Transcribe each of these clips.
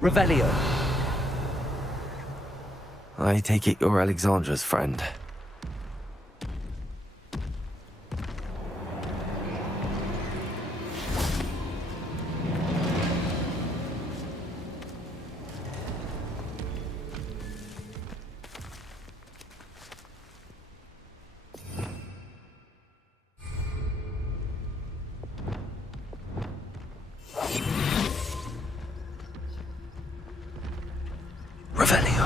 Revelio. I take it you're Alexandra's friend. Revelio.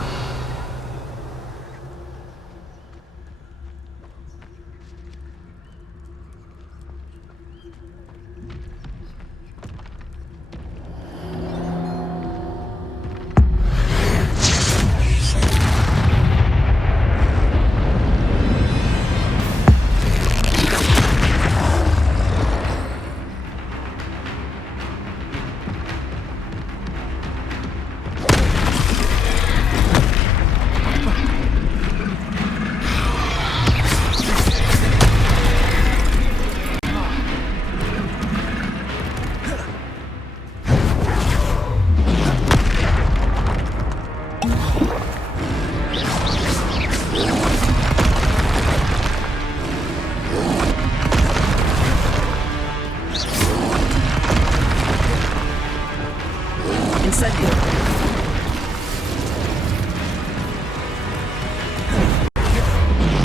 Incendio.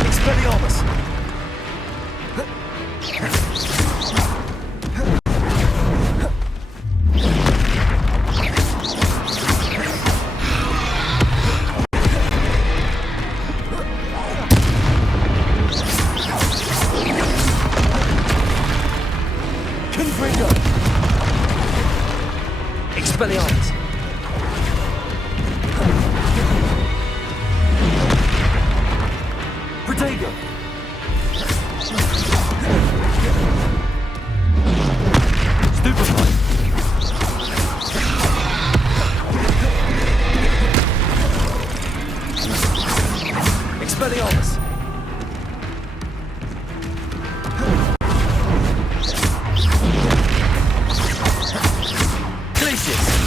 Expelliarmus. Confringo. Expelliarmus. Protego. Stupefy. Expelliarmus. Glacius.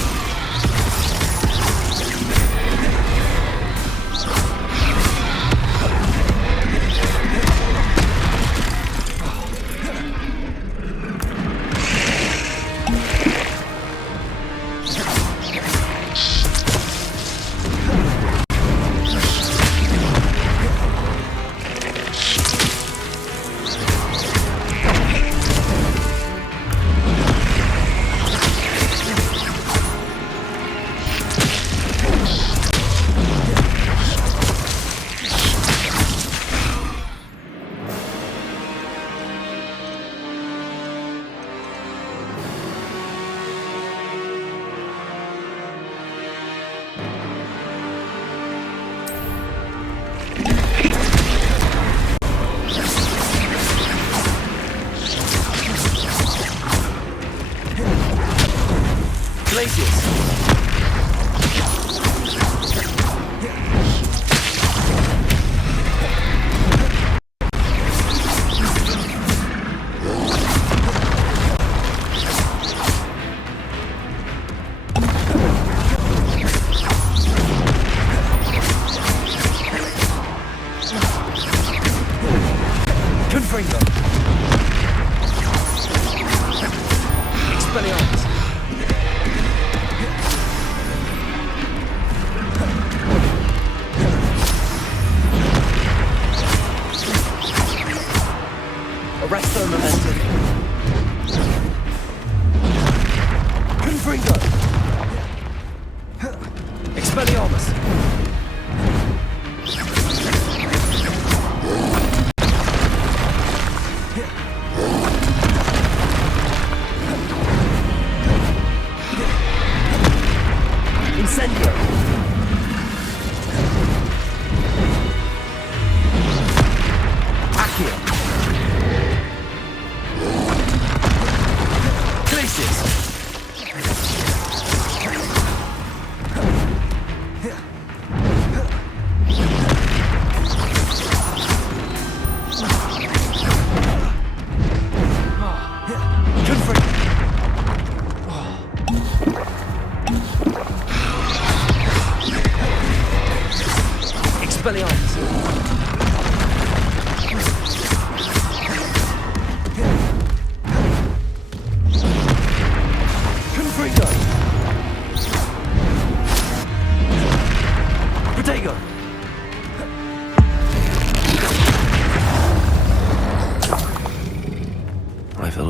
Glacius. Confringo. Expelliarmus.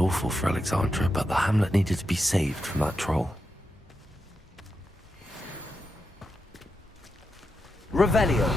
awful for Alexandra, but the hamlet needed to be saved from that troll. Revelio.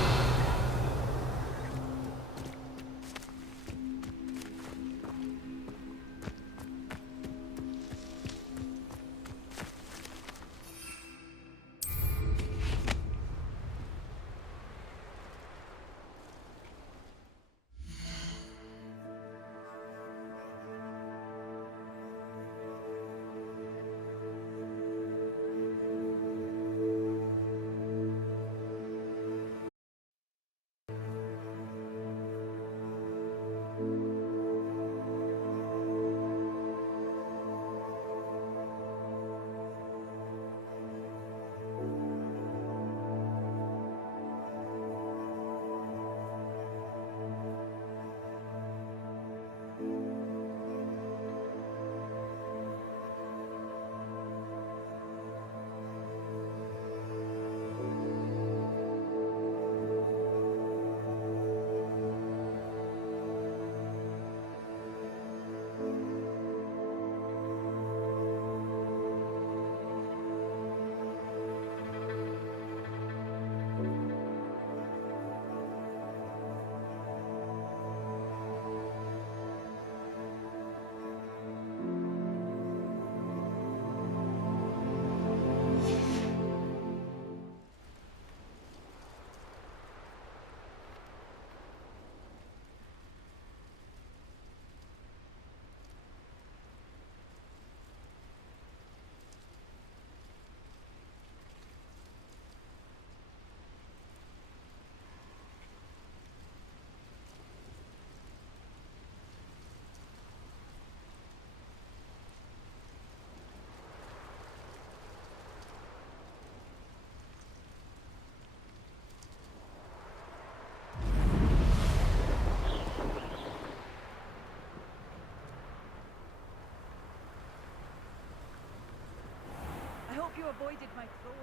I hope you avoided my troll.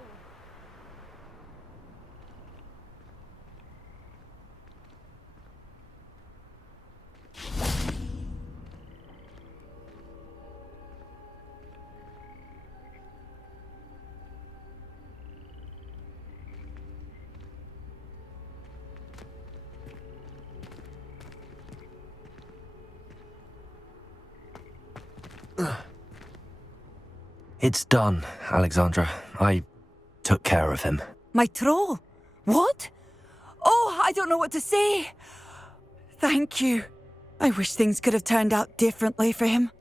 It's done, Alexandra. I took care of him. My troll? What? Oh, I don't know what to say. Thank you. I wish things could have turned out differently for him.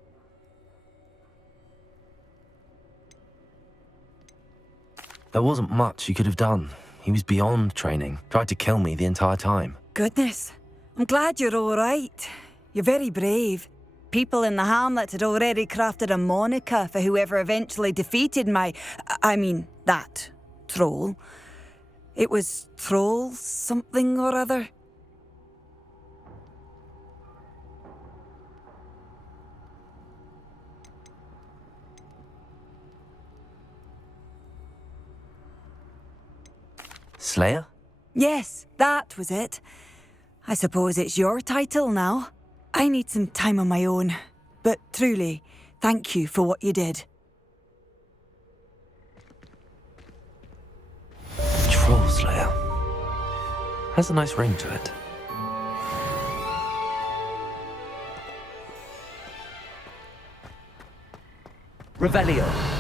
There wasn't much you could have done. He was beyond training. Tried to kill me the entire time. Goodness. I'm glad you're all right. You're very brave. People in the hamlet had already crafted a moniker for whoever eventually defeated that troll. It was Troll something or other. Slayer? Yes, that was it. I suppose it's your title now. I need some time on my own. But truly, thank you for what you did. Troll Slayer. Has a nice ring to it. Revelio.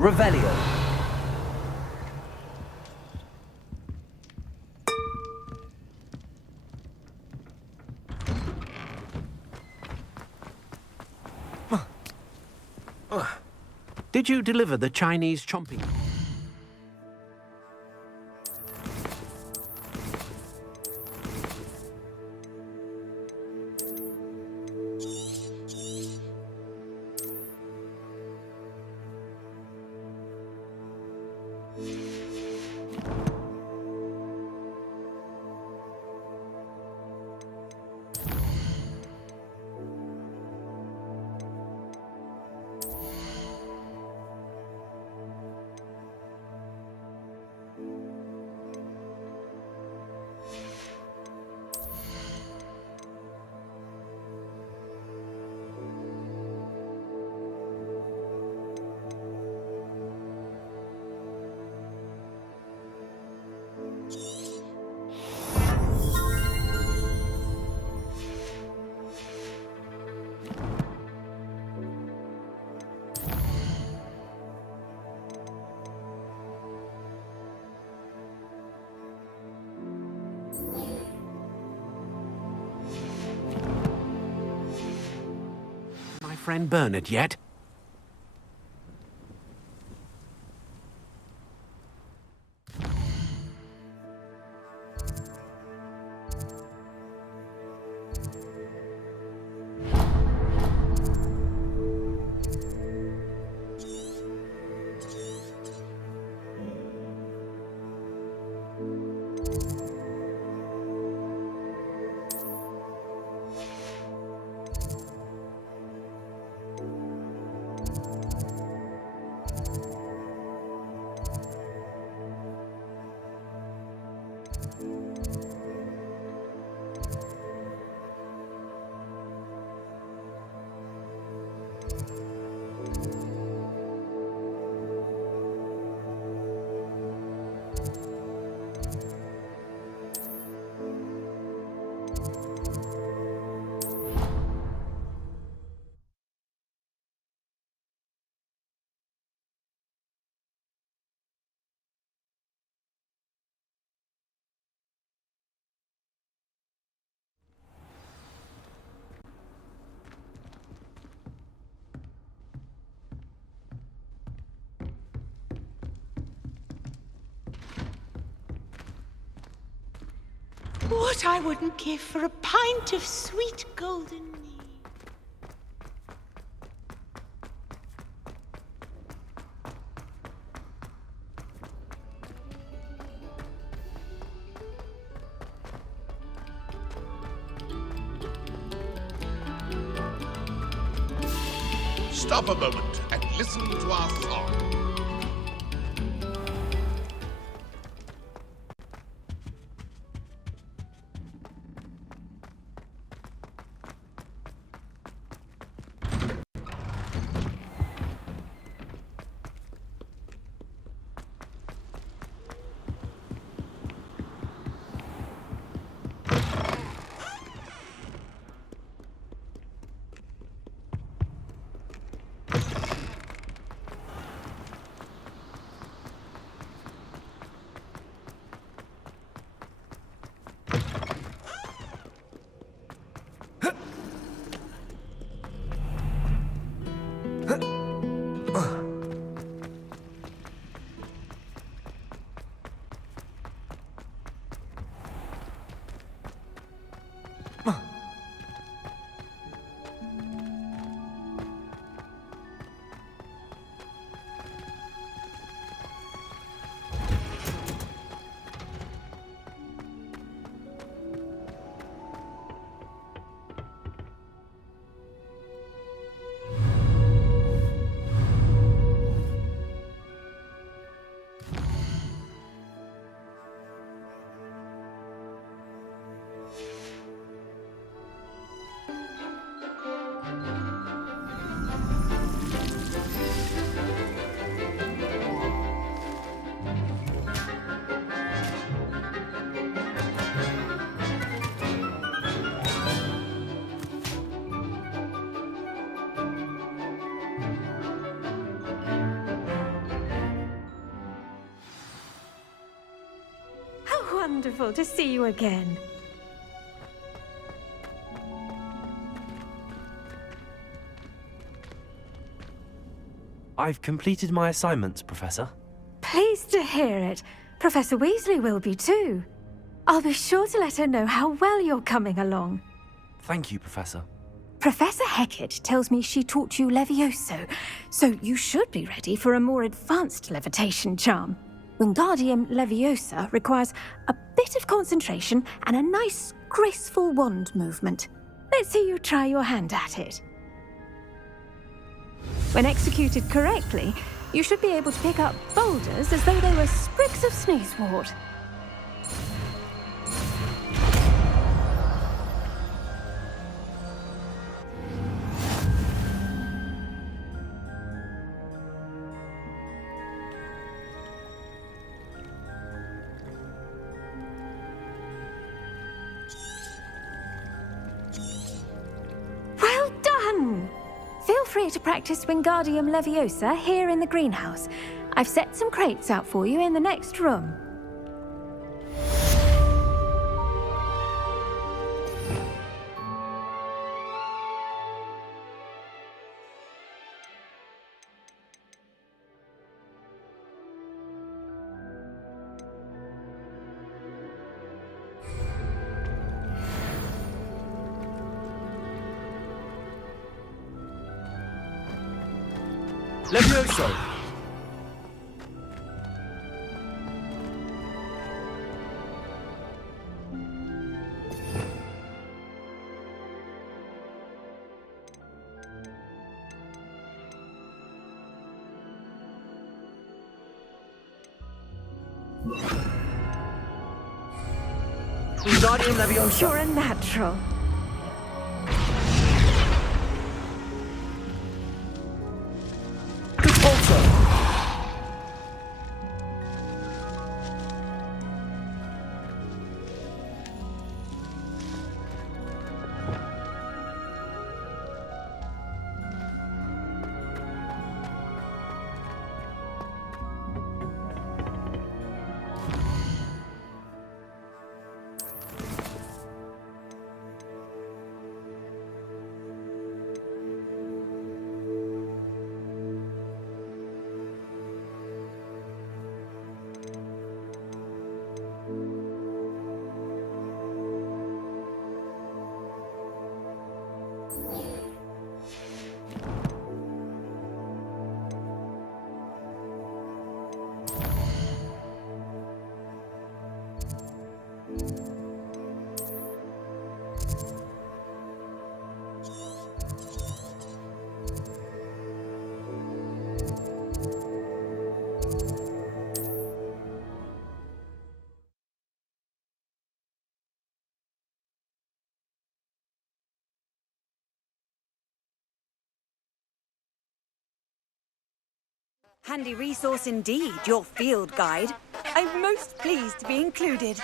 Revelio. Did you deliver the Chinese chomping? friend Bernard yet? What I wouldn't give for a pint of sweet golden mead. Stop a moment and listen to our song. Wonderful to see you again. I've completed my assignments, Professor. Pleased to hear it. Professor Weasley will be too. I'll be sure to let her know how well you're coming along. Thank you, Professor. Professor Hecat tells me she taught you Levioso, so you should be ready for a more advanced levitation charm. Wingardium Leviosa requires a bit of concentration and a nice, graceful wand movement. Let's see you try your hand at it. When executed correctly, you should be able to pick up boulders as though they were sprigs of sneezewort. Well done! Feel free to practice Wingardium Leviosa here in the greenhouse. I've set some crates out for you in the next room. Levioso! Wingardium Leviosa! You're a natural. Repulsor! Handy resource indeed, your field guide. I'm most pleased to be included.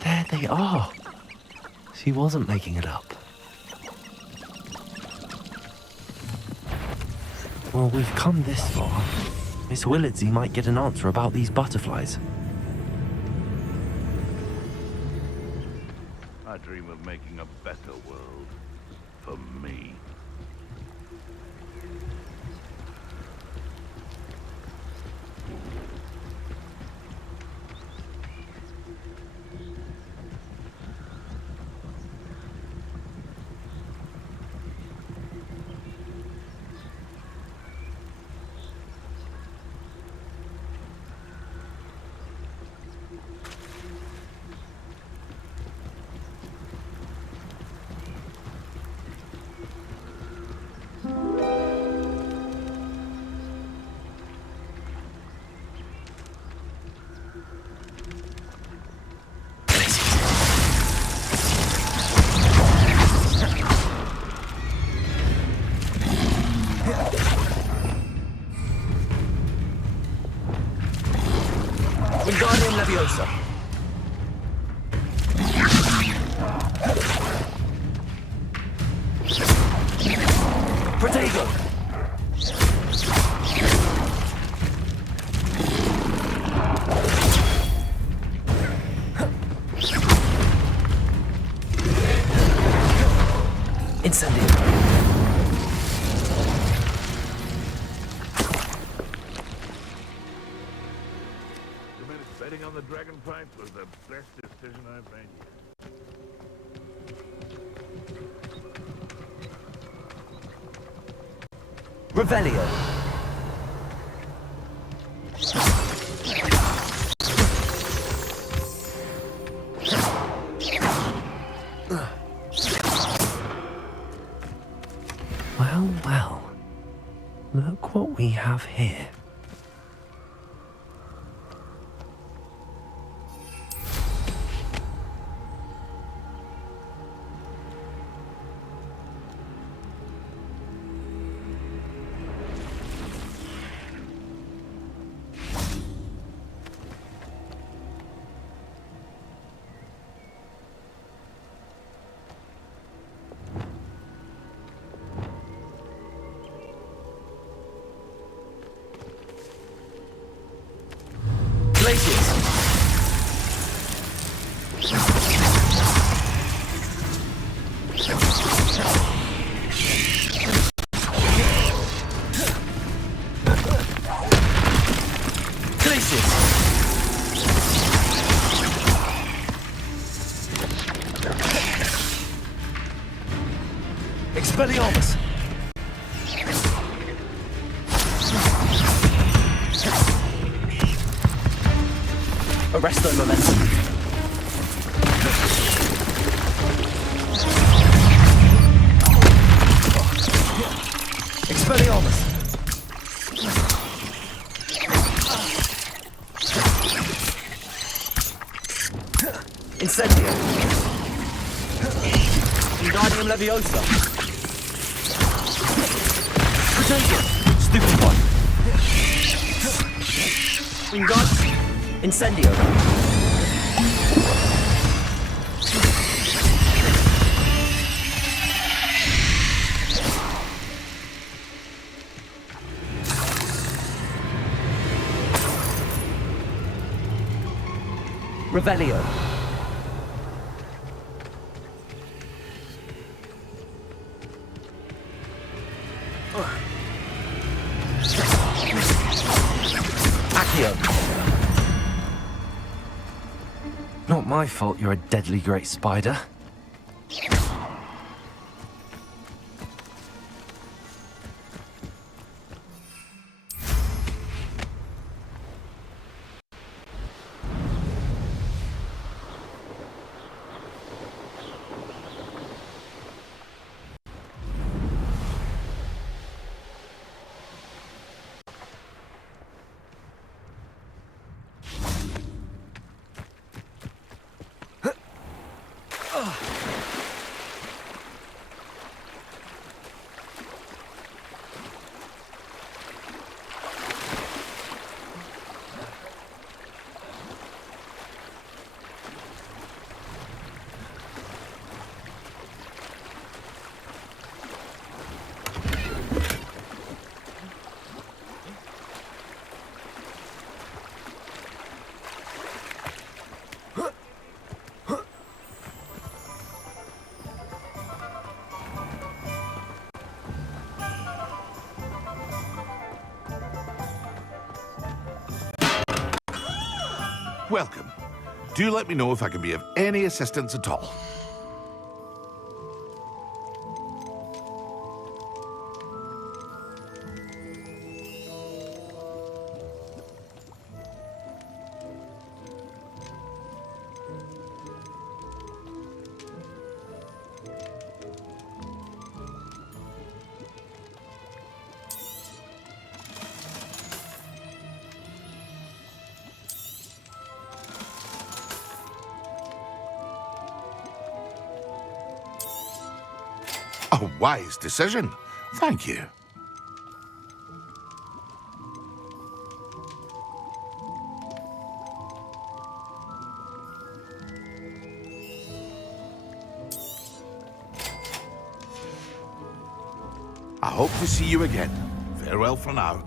There they are. She wasn't making it up. Well, we've come this far. Miss Willardsey might get an answer about these butterflies. I dream of making a better world. For me. Wingardium Leviosa! Protego! Incendio! Betting on the dragon fight was the best decision I've made yet. Revelio! Well, well. Look what we have here. Expelliarmus! Arresto momentum. Expelliarmus! Incendio! Wingardium Leviosa! Protego! Stupefy! Wingardium... Incendio! Revelio! Accio! Not my fault you're a deadly great spider. Welcome. Do let me know if I can be of any assistance at all. A wise decision. Thank you. I hope to see you again. Farewell for now.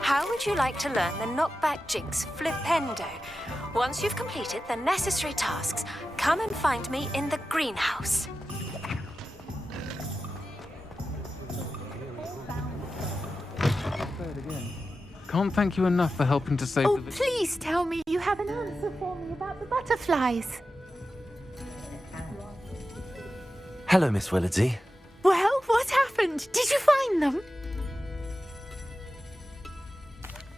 How would you like to learn the knockback jinx flipendo? Once you've completed the necessary tasks, come and find me in the greenhouse. Can't thank you enough for helping to save Oh, the... please tell me you have an answer for me about the butterflies. Hello, Miss Willardsey. Well, what happened? Did you find them?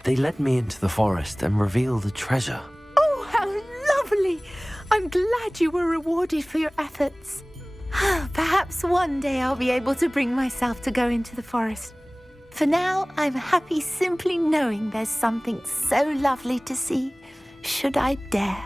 They led me into the forest and revealed a treasure. Oh, how lovely! I'm glad you were rewarded for your efforts. Perhaps one day I'll be able to bring myself to go into the forest. For now, I'm happy simply knowing there's something so lovely to see, should I dare.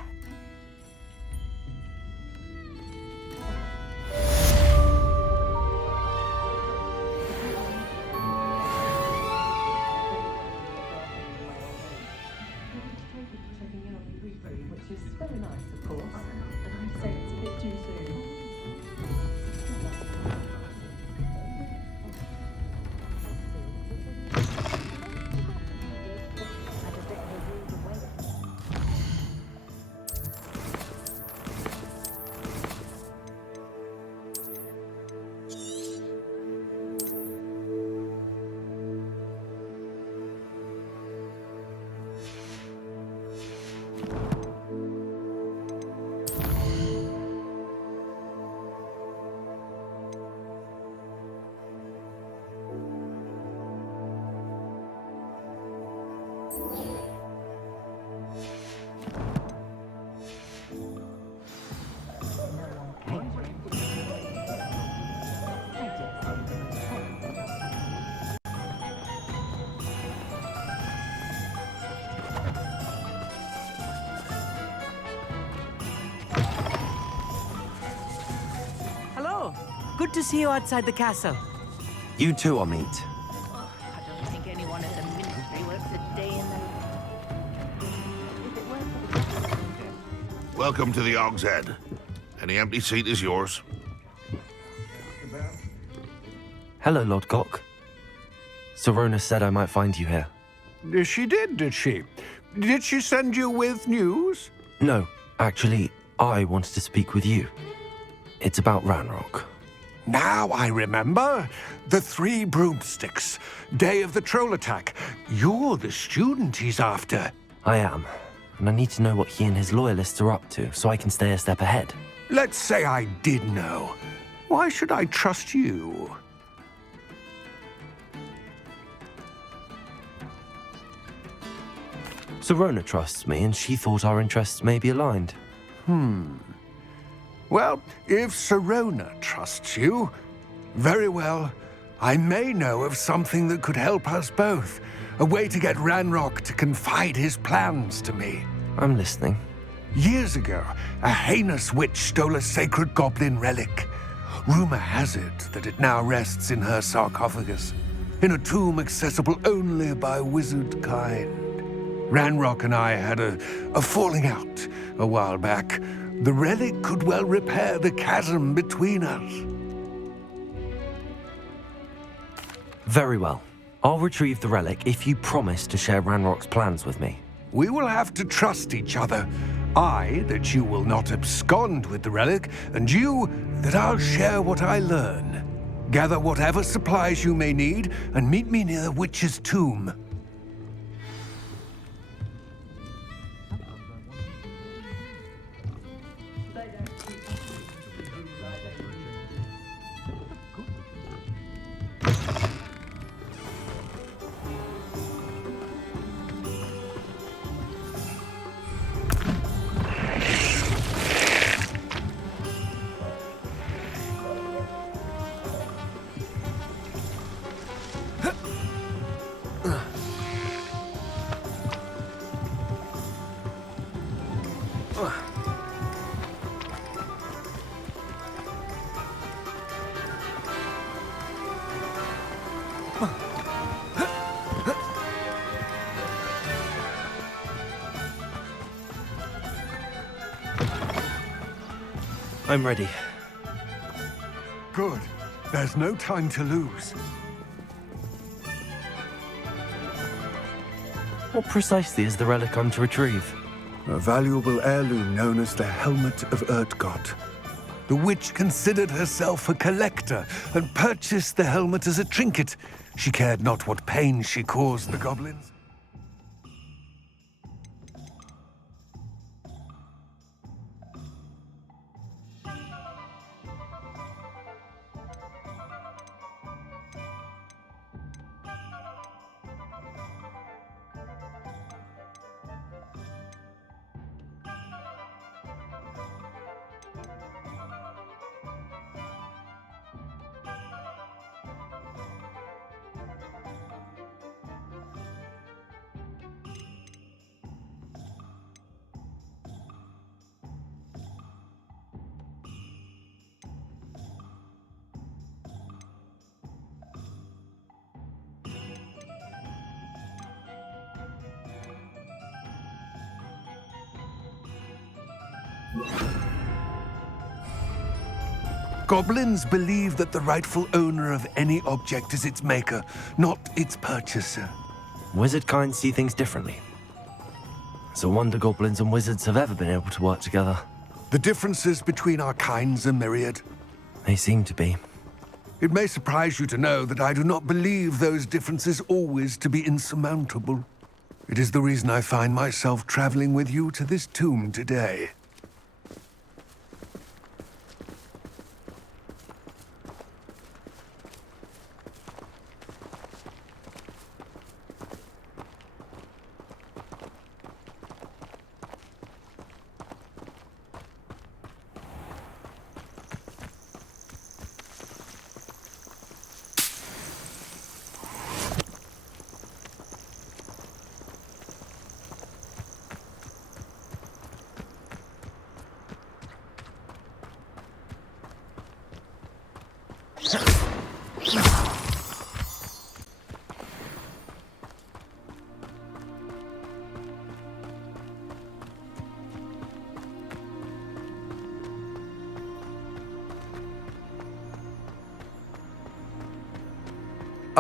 Hello. Good to see you outside the castle. You too, Amit. I don't think anyone at the ministry works a day in the... Welcome to the Og's Head. Any empty seat is yours. Hello, Lord Gok. Serona said I might find you here. She did she? Did she send you with news? No, actually, I wanted to speak with you. It's about Ranrock. Now I remember. The 3 broomsticks. Day of the troll attack. You're the student he's after. I am, and I need to know what he and his loyalists are up to so I can stay a step ahead. Let's say I did know. Why should I trust you? Serona trusts me, and she thought our interests may be aligned. Well, if Serona trusts you, very well. I may know of something that could help us both. A way to get Ranrock to confide his plans to me. I'm listening. Years ago, a heinous witch stole a sacred goblin relic. Rumor has it that it now rests in her sarcophagus, in a tomb accessible only by wizard kind. Ranrock and I had a falling out a while back. The relic could well repair the chasm between us. Very well. I'll retrieve the relic if you promise to share Ranrock's plans with me. We will have to trust each other. I, that you will not abscond with the relic, and you, that I'll share what I learn. Gather whatever supplies you may need, and meet me near the witch's tomb. I'm ready. Good. There's no time to lose. What precisely is the relic I'm to retrieve? A valuable heirloom known as the Helmet of Erdgott. The witch considered herself a collector and purchased the helmet as a trinket. She cared not what pain she caused the goblins. Goblins believe that the rightful owner of any object is its maker, not its purchaser. Wizard kind see things differently. It's a wonder goblins and wizards have ever been able to work together. The differences between our kinds are myriad. They seem to be. It may surprise you to know that I do not believe those differences always to be insurmountable. It is the reason I find myself traveling with you to this tomb today.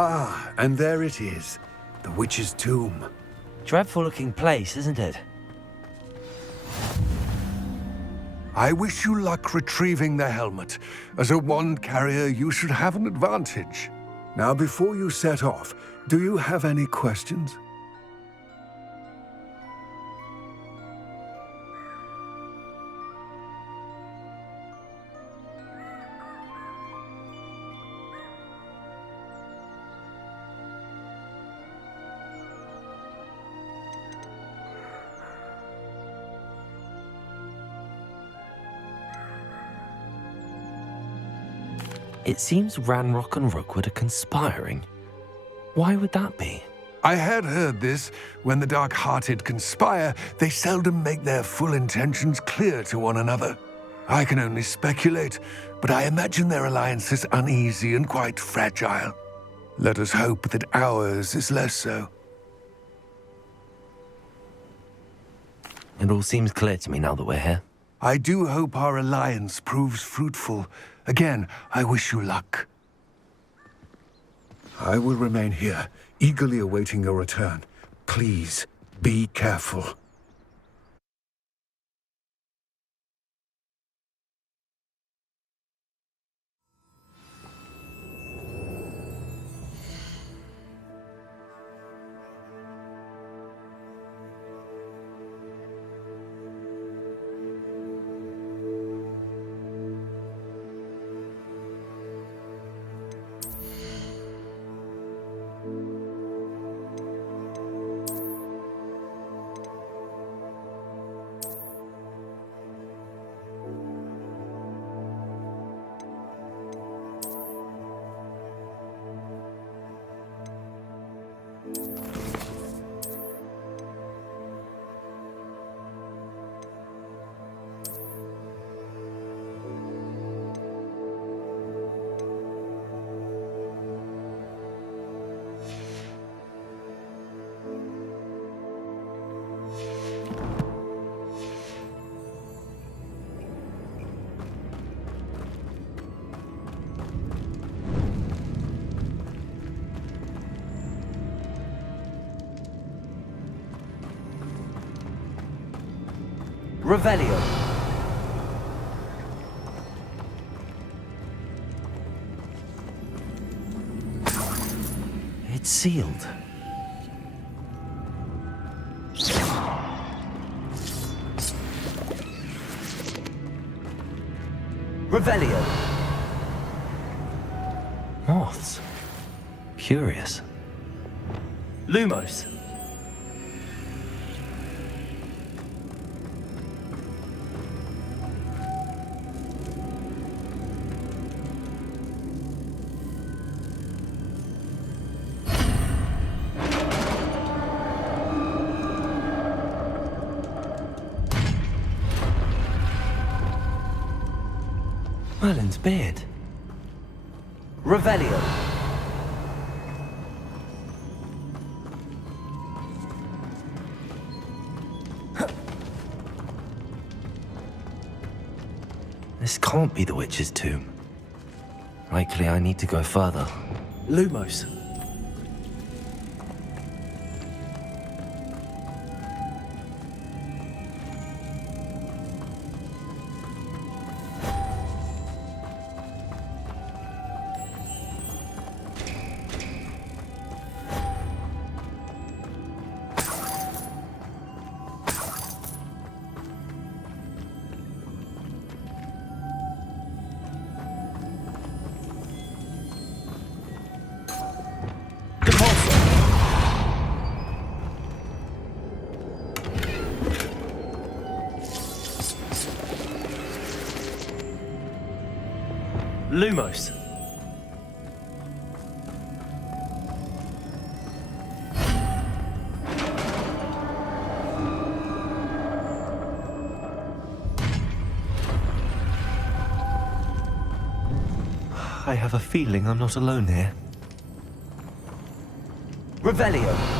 Ah, and there it is. The witch's tomb. Dreadful looking place, isn't it? I wish you luck retrieving the helmet. As a wand carrier, you should have an advantage. Now, before you set off, do you have any questions? It seems Ranrock and Rookwood are conspiring. Why would that be? I had heard this. When the dark-hearted conspire, they seldom make their full intentions clear to one another. I can only speculate, but I imagine their alliance is uneasy and quite fragile. Let us hope that ours is less so. It all seems clear to me now that we're here. I do hope our alliance proves fruitful. Again, I wish you luck. I will remain here, eagerly awaiting your return. Please, be careful. Revelio. It's sealed. Revelio. Moths. Curious. Lumos. Merlin's beard. Revelio. This can't be the witch's tomb. Likely I need to go further. Lumos. Lumos. I have a feeling I'm not alone here. Revelio.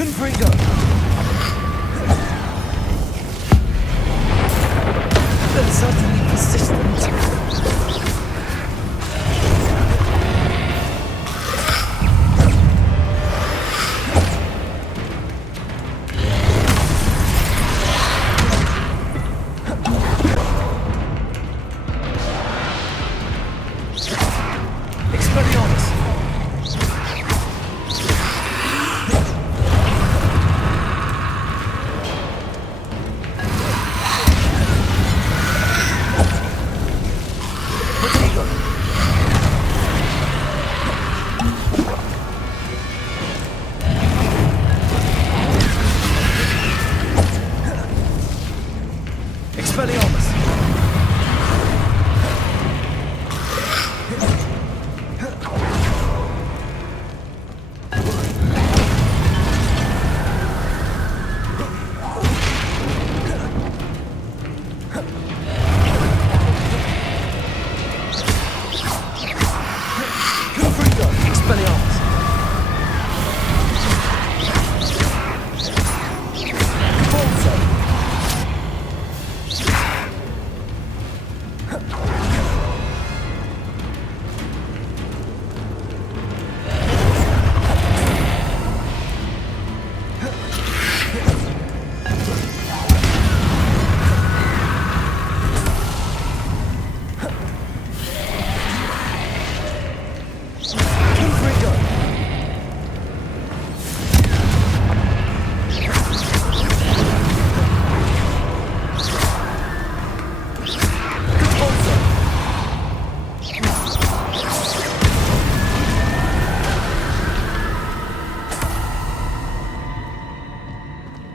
Confringo! They're certainly persistent.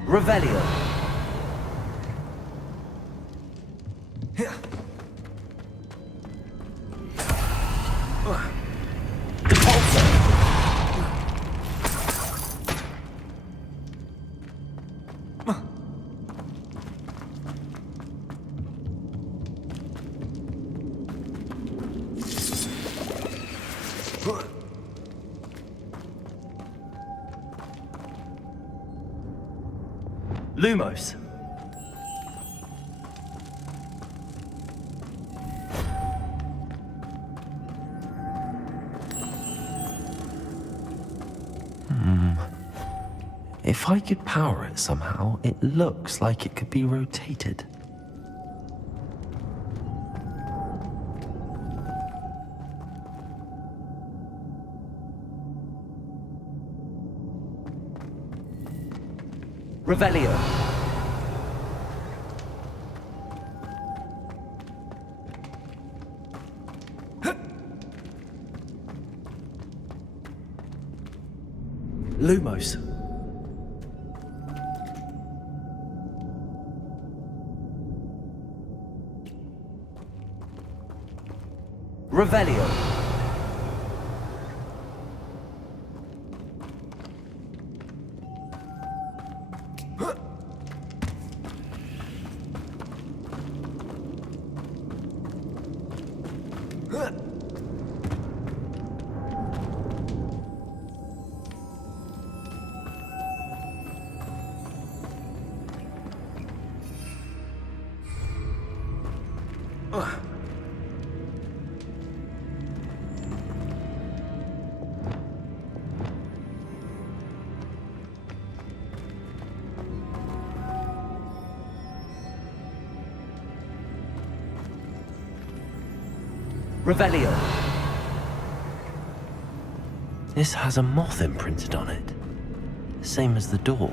Revelio. Lumos. If I could power it somehow, it looks like it could be rotated. Revelio. Lumos. Revelio. Revelio. This has a moth imprinted on it. Same as the door.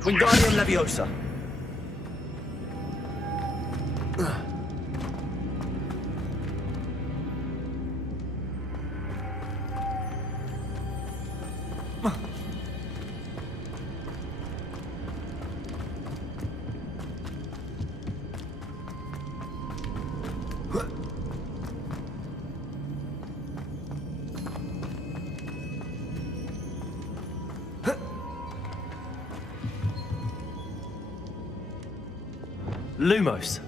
Wingardium Leviosa. Lumos.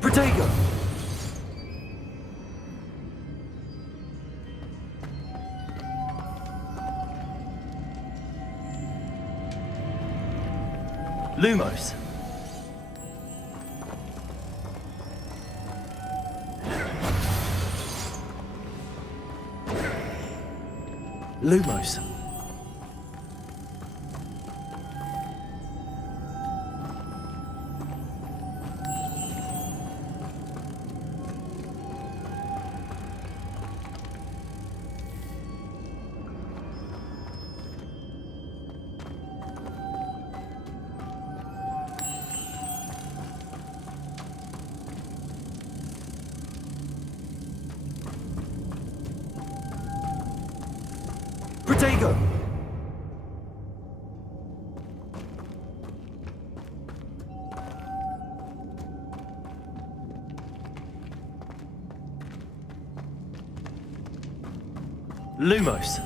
Protego! Lumos. Lumos. Protego! Lumos.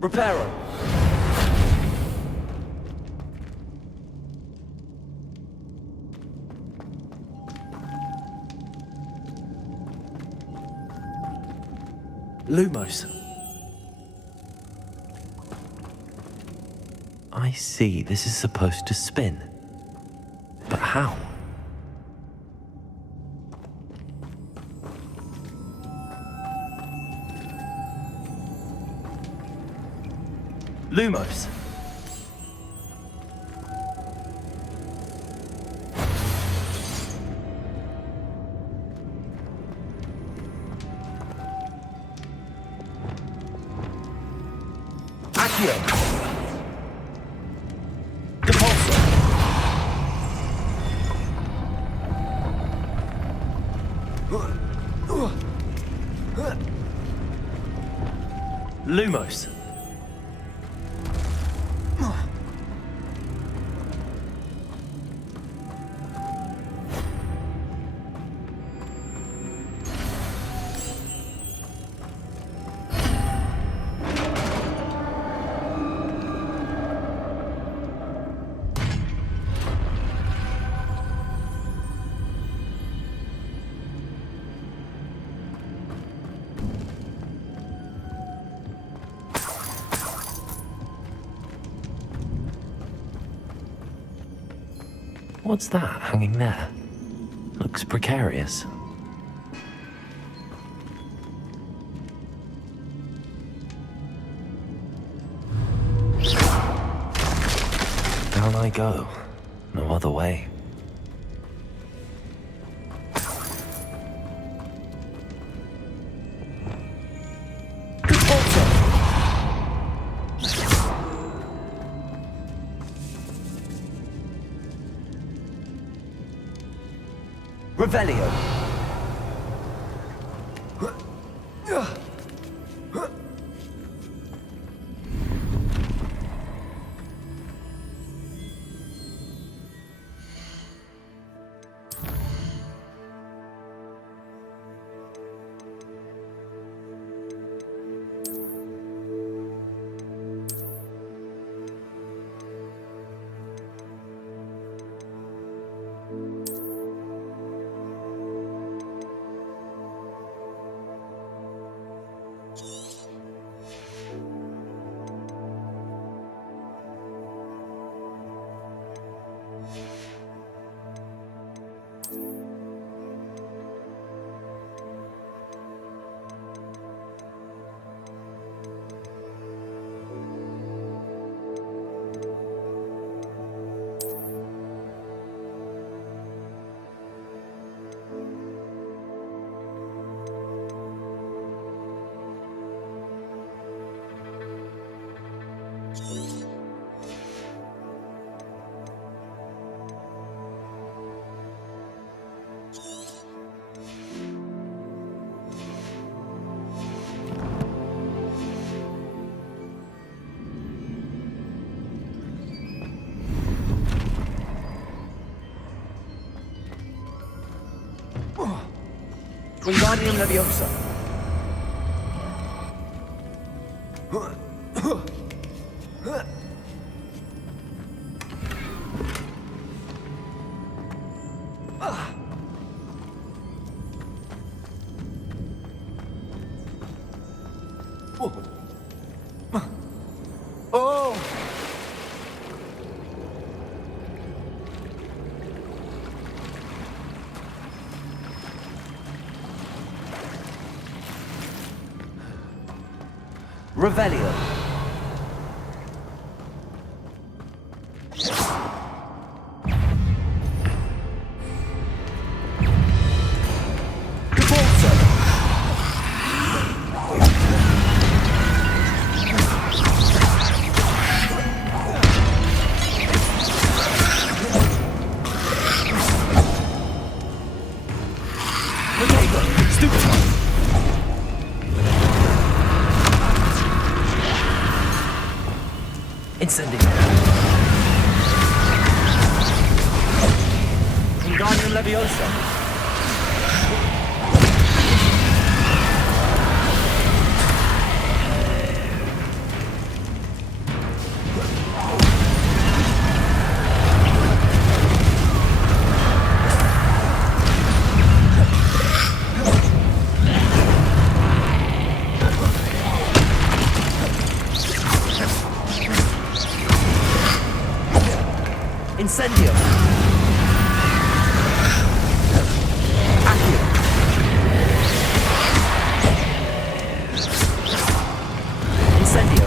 Reparo. Lumos. I see, this is supposed to spin. But how? Lumos. Accio. Depulso. Lumos. What's that hanging there? Looks precarious. Down I go. No other way. Revelio. Wingardium Leviosa. Oh! Revelio. Incendio. Wingardium Leviosa. Incendio. Accio. Incendio.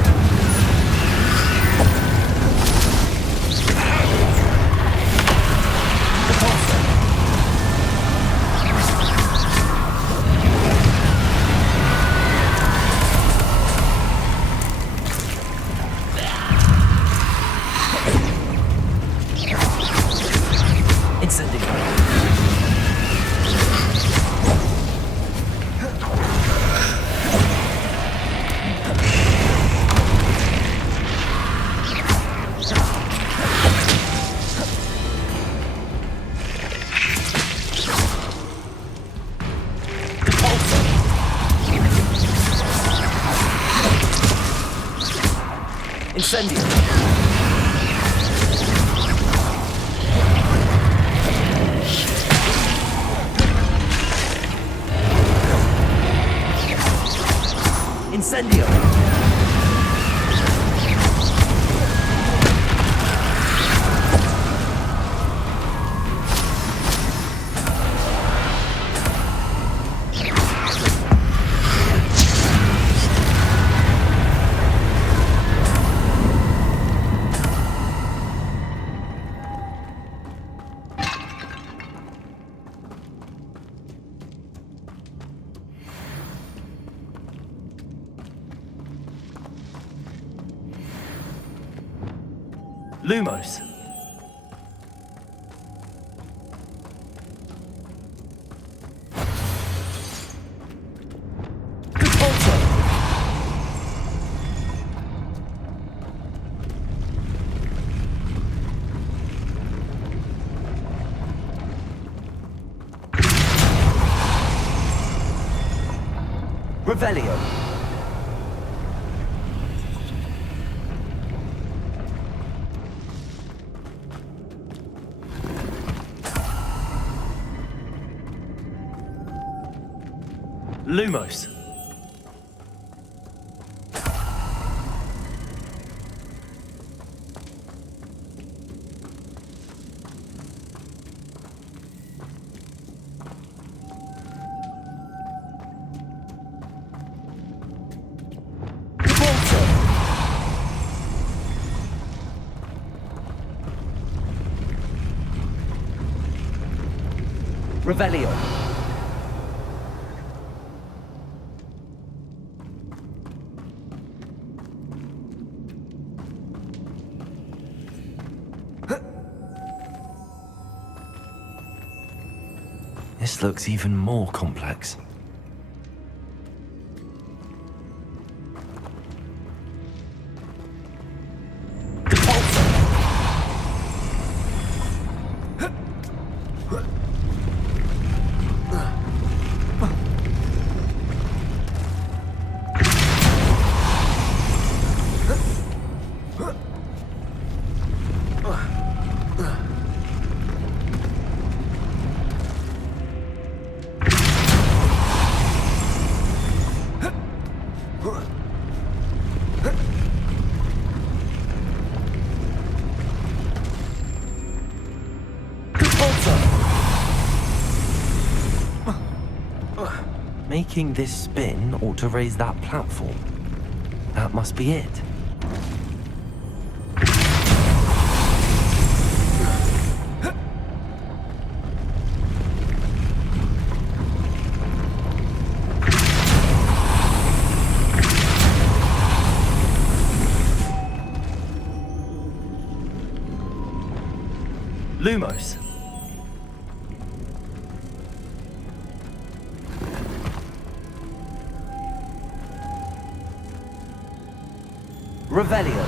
Repulsor. Incendio. Incendio. Incendio. Lumos. Repulsor. Revelio. Lumos. Repulsor. Revelio. This looks even more complex. Repulsor. Making this spin ought to raise that platform. That must be it. Lumos. Revelio.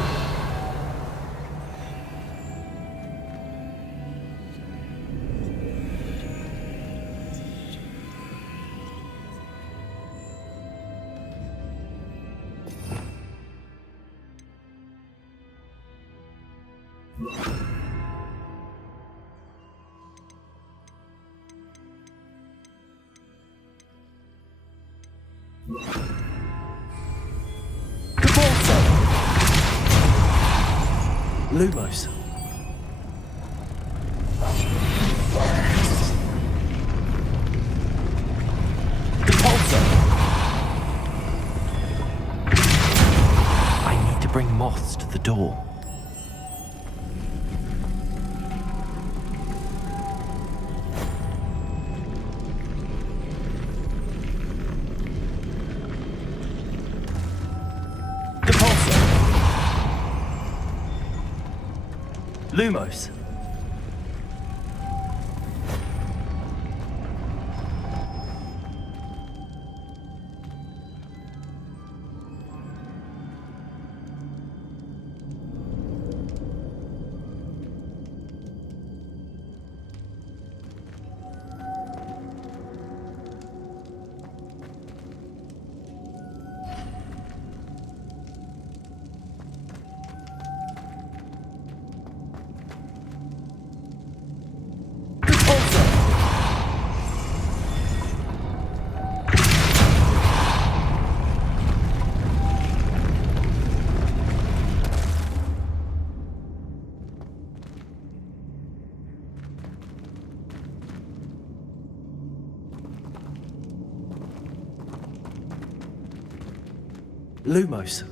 Lumos. I need to bring moths to the door. Lumos. Lumos.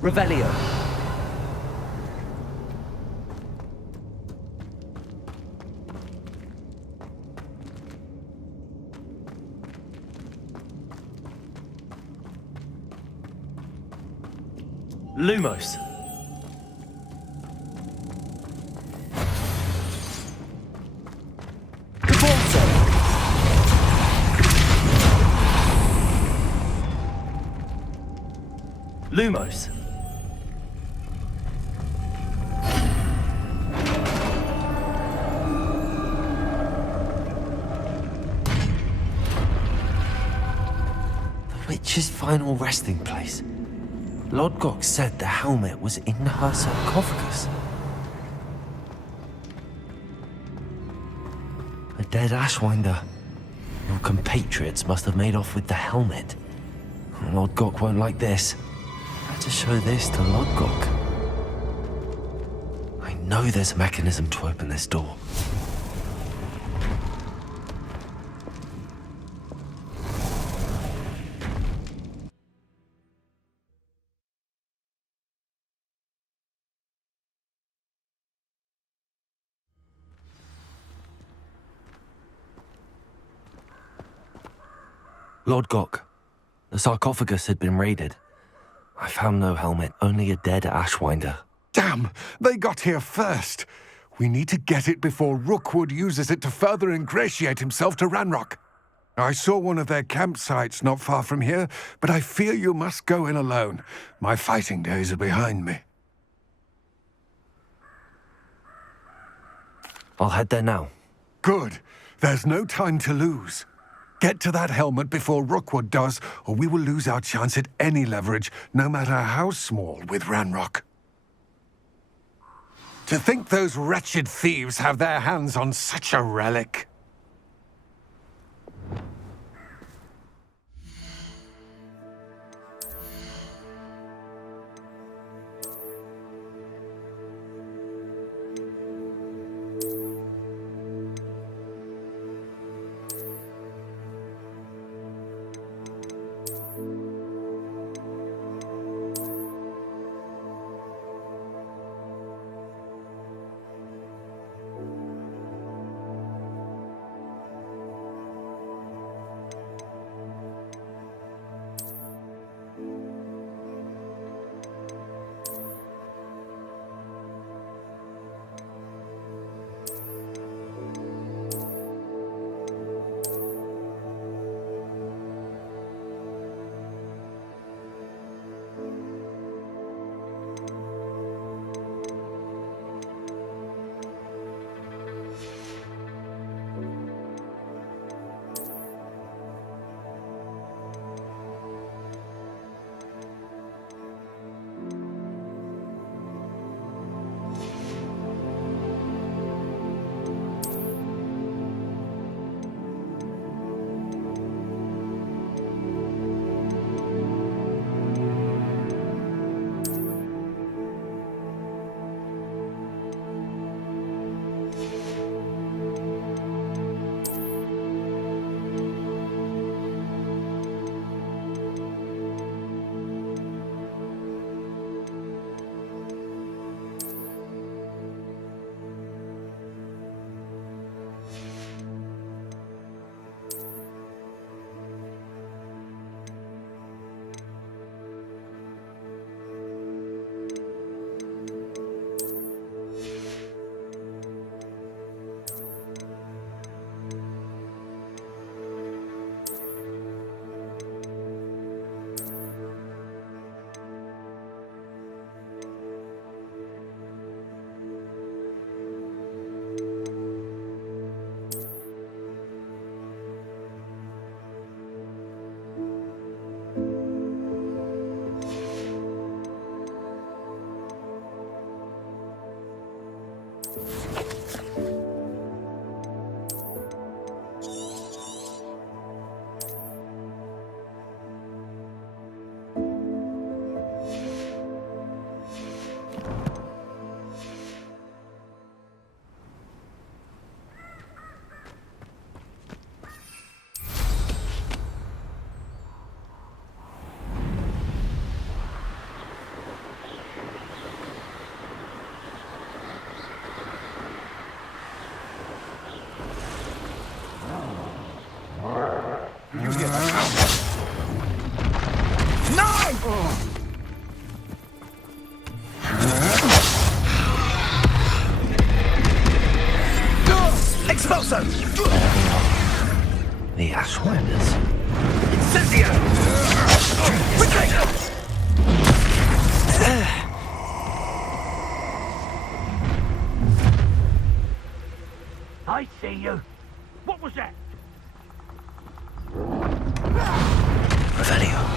Revelio. Lumos. Lumos. The witch's final resting place. Lodgok said the helmet was in her sarcophagus. A dead Ashwinder. Your compatriots must have made off with the helmet. Lodgok won't like this. Better show this to Lodgok. I know there's a mechanism to open this door. Lodgok, the sarcophagus had been raided. I found no helmet, only a dead Ashwinder. Damn! They got here first! We need to get it before Rookwood uses it to further ingratiate himself to Ranrock. I saw one of their campsites not far from here, but I fear you must go in alone. My fighting days are behind me. I'll head there now. Good. There's no time to lose. Get to that helmet before Rookwood does, or we will lose our chance at any leverage, no matter how small, with Ranrock. To think those wretched thieves have their hands on such a relic. The Ashwinders. Incendio! I see you. What was that? Revelio.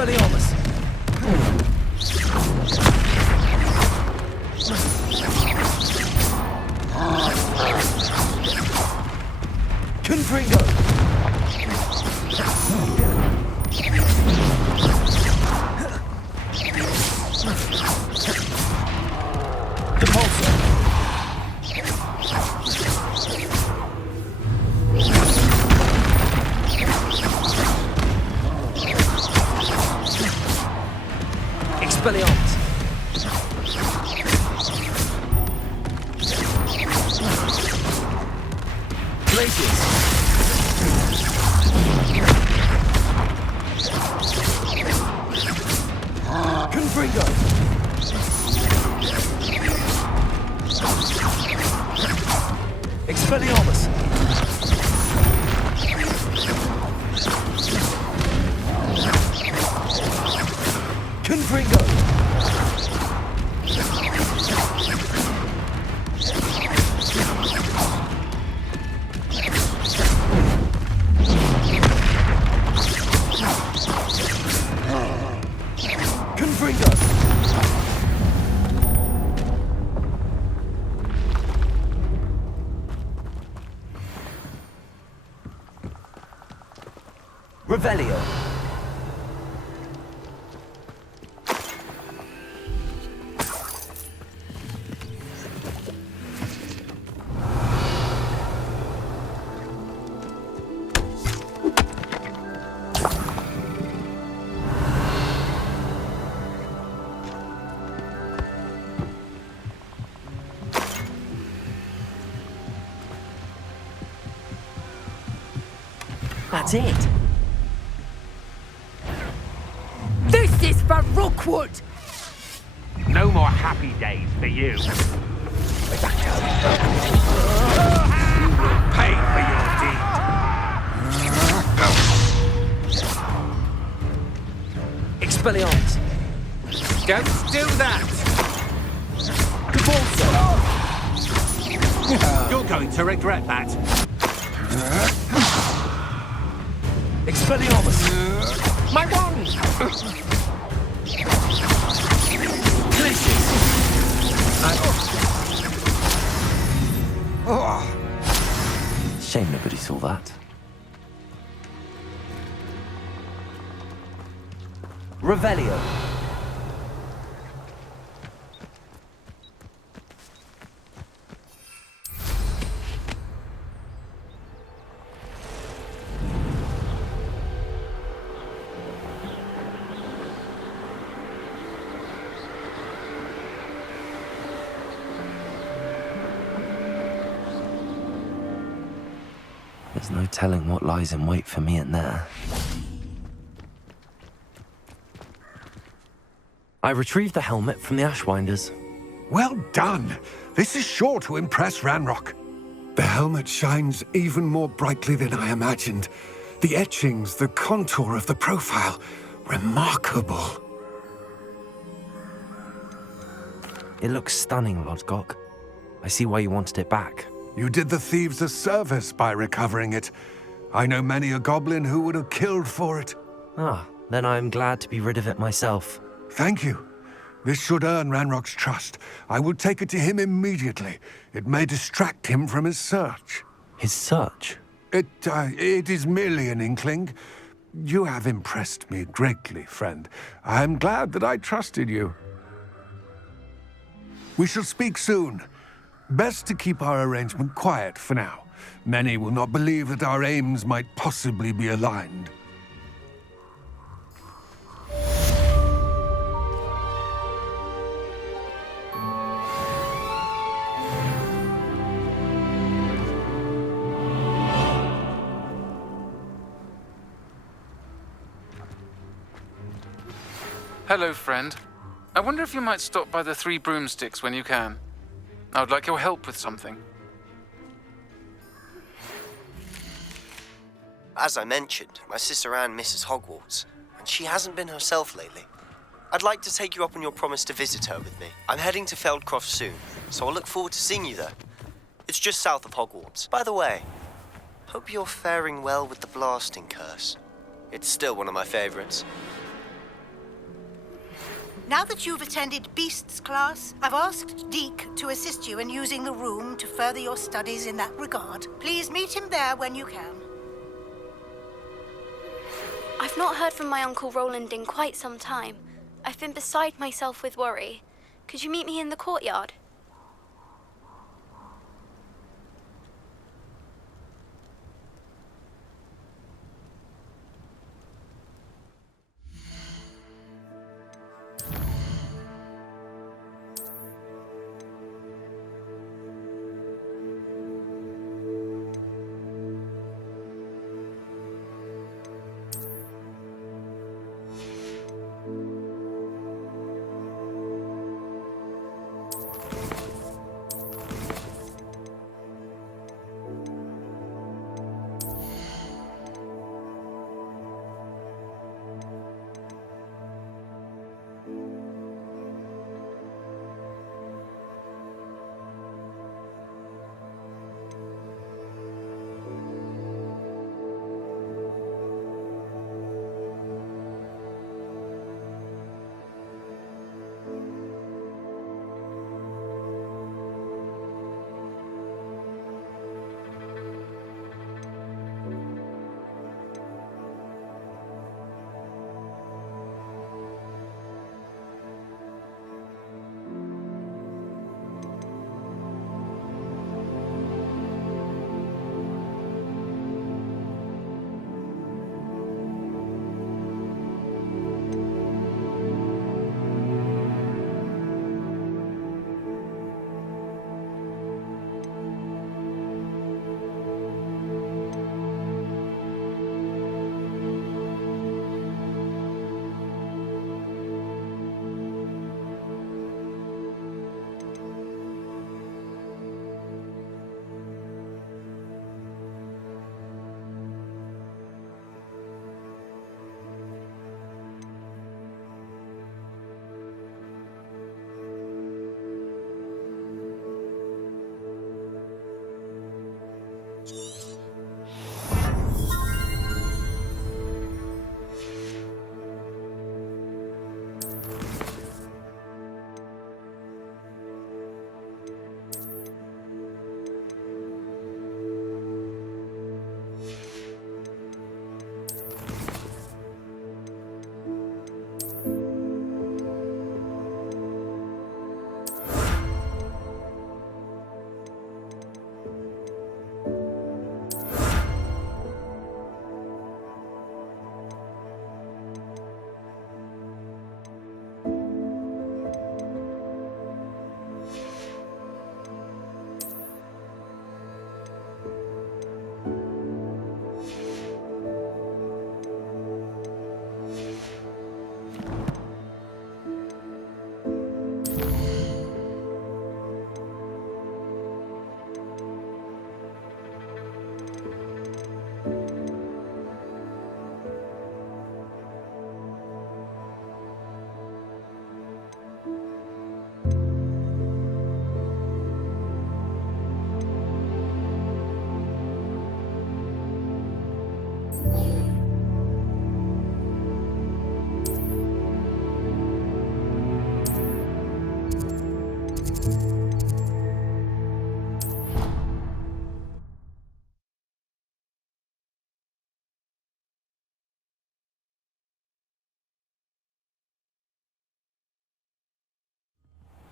Expelliarmus! Confringo! Depulso! Expelliarmus! Glacius! Confringo! Expelliarmus! Confringo! Confringo! Revelio. That's it. This is for Rookwood! No more happy days for you. Pay for your deed. Expelliarmus! Don't do that! Depulso! You're going to regret that. Expelliarmus! My wand! Glacius! Shame nobody saw that. Revelio. There's no telling what lies in wait for me in there. I retrieved the helmet from the Ashwinders. Well done. This is sure to impress Ranrock. The helmet shines even more brightly than I imagined. The etchings, the contour of the profile, remarkable. It looks stunning, Lodgok. I see why you wanted it back. You did the thieves a service by recovering it. I know many a goblin who would have killed for it. Ah, then I am glad to be rid of it myself. Thank you. This should earn Ranrock's trust. I will take it to him immediately. It may distract him from his search. His search? It is merely an inkling. You have impressed me greatly, friend. I am glad that I trusted you. We shall speak soon. Best to keep our arrangement quiet for now. Many will not believe that our aims might possibly be aligned. Hello, friend. I wonder if you might stop by the Three Broomsticks when you can. I would like your help with something. As I mentioned, my sister Anne misses Hogwarts, and she hasn't been herself lately. I'd like to take you up on your promise to visit her with me. I'm heading to Feldcroft soon, so I'll look forward to seeing you there. It's just south of Hogwarts. By the way, hope you're faring well with the blasting curse. It's still one of my favorites. Now that you've attended Beasts class, I've asked Deke to assist you in using the room to further your studies in that regard. Please meet him there when you can. I've not heard from my Uncle Roland in quite some time. I've been beside myself with worry. Could you meet me in the courtyard?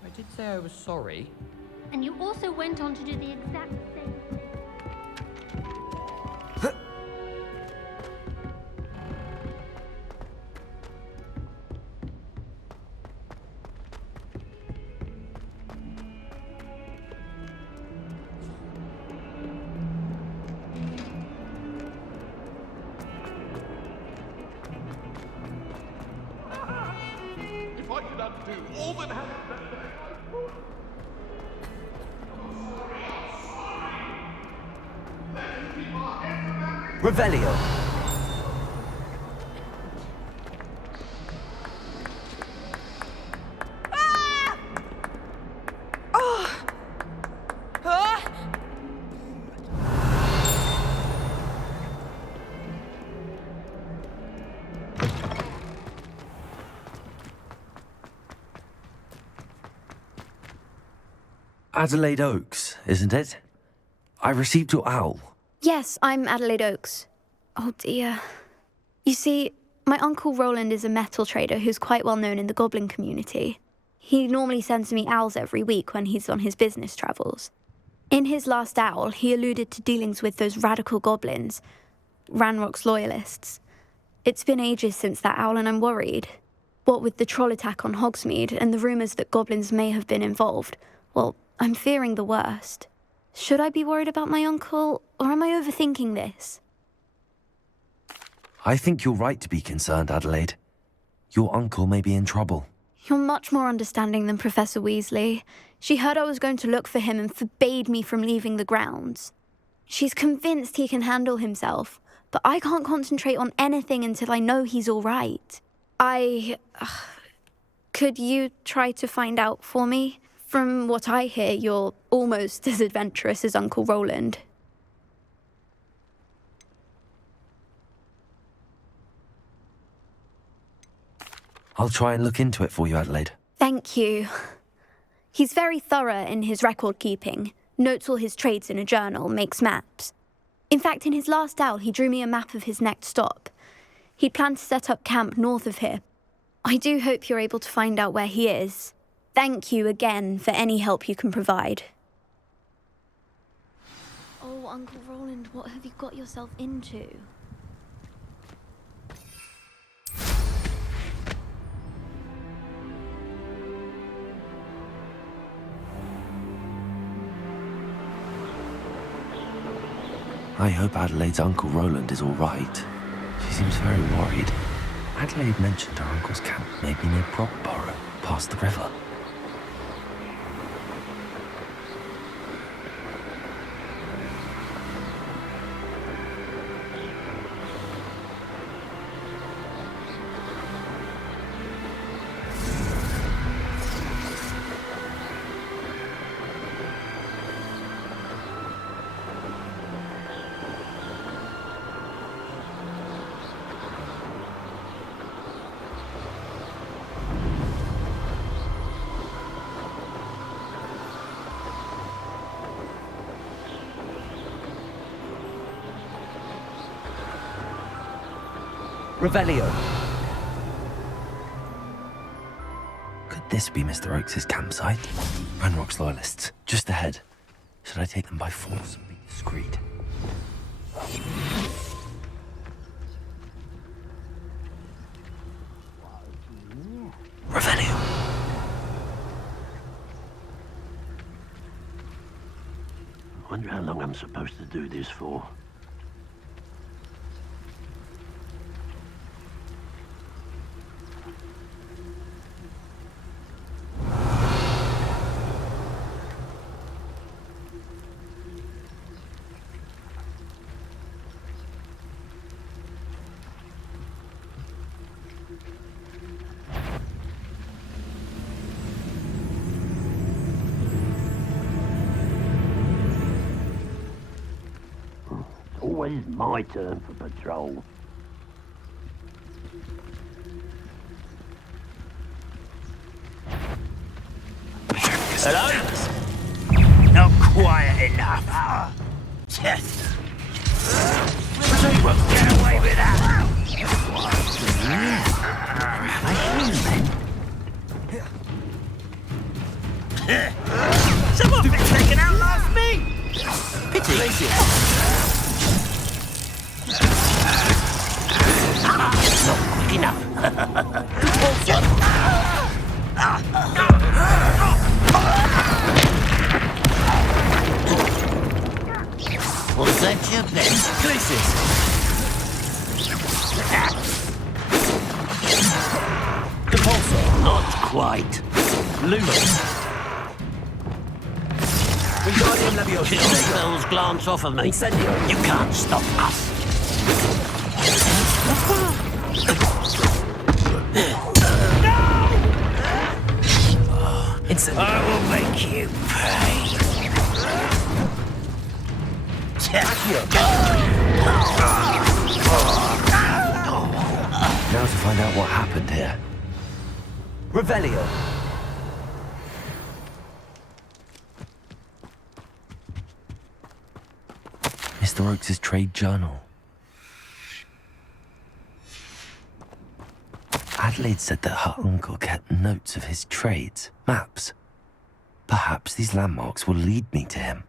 I did say I was sorry. And you also went on to do the exact same thing. If I could undo all that happened that day. Revelio. Adelaide Oaks, isn't it? I received your owl. Yes, I'm Adelaide Oaks. Oh dear. You see, my Uncle Roland is a metal trader who's quite well known in the goblin community. He normally sends me owls every week when he's on his business travels. In his last owl, he alluded to dealings with those radical goblins, Ranrock's loyalists. It's been ages since that owl and I'm worried. What with the troll attack on Hogsmeade and the rumours that goblins may have been involved, well, I'm fearing the worst. Should I be worried about my uncle, or am I overthinking this? I think you're right to be concerned, Adelaide. Your uncle may be in trouble. You're much more understanding than Professor Weasley. She heard I was going to look for him and forbade me from leaving the grounds. She's convinced he can handle himself, but I can't concentrate on anything until I know he's all right. Could you try to find out for me? From what I hear, you're almost as adventurous as Uncle Roland. I'll try and look into it for you, Adelaide. Thank you. He's very thorough in his record keeping, notes all his trades in a journal, makes maps. In fact, in his last owl, he drew me a map of his next stop. He planned to set up camp north of here. I do hope you're able to find out where he is. Thank you again for any help you can provide. Oh, Uncle Roland, what have you got yourself into? I hope Adelaide's Uncle Roland is all right. She seems very worried. Adelaide mentioned her uncle's camp may be near Brockborough, past the river. Revelio. Could this be Mr. Oakes' campsite? Ranrock's loyalists, just ahead. Should I take them by force and be discreet? Revelio. I wonder how long I'm supposed to do this for. Always my turn for patrol. Hello? Not quiet enough. Yes. You won't get away with that. Some of it taken out last me. Pity. Not quick enough. Was that your best? Choices. Compulsor. Not quite. Lumen. Wingardium Leviosa. Kill spells glance off of me. Incendio. You can't stop us. Incendio. I will make you pay. Now to find out what happened here. Revelio. Mr. Oakes' trade journal. Adelaide said that her uncle kept notes of his trades, maps. Perhaps these landmarks will lead me to him.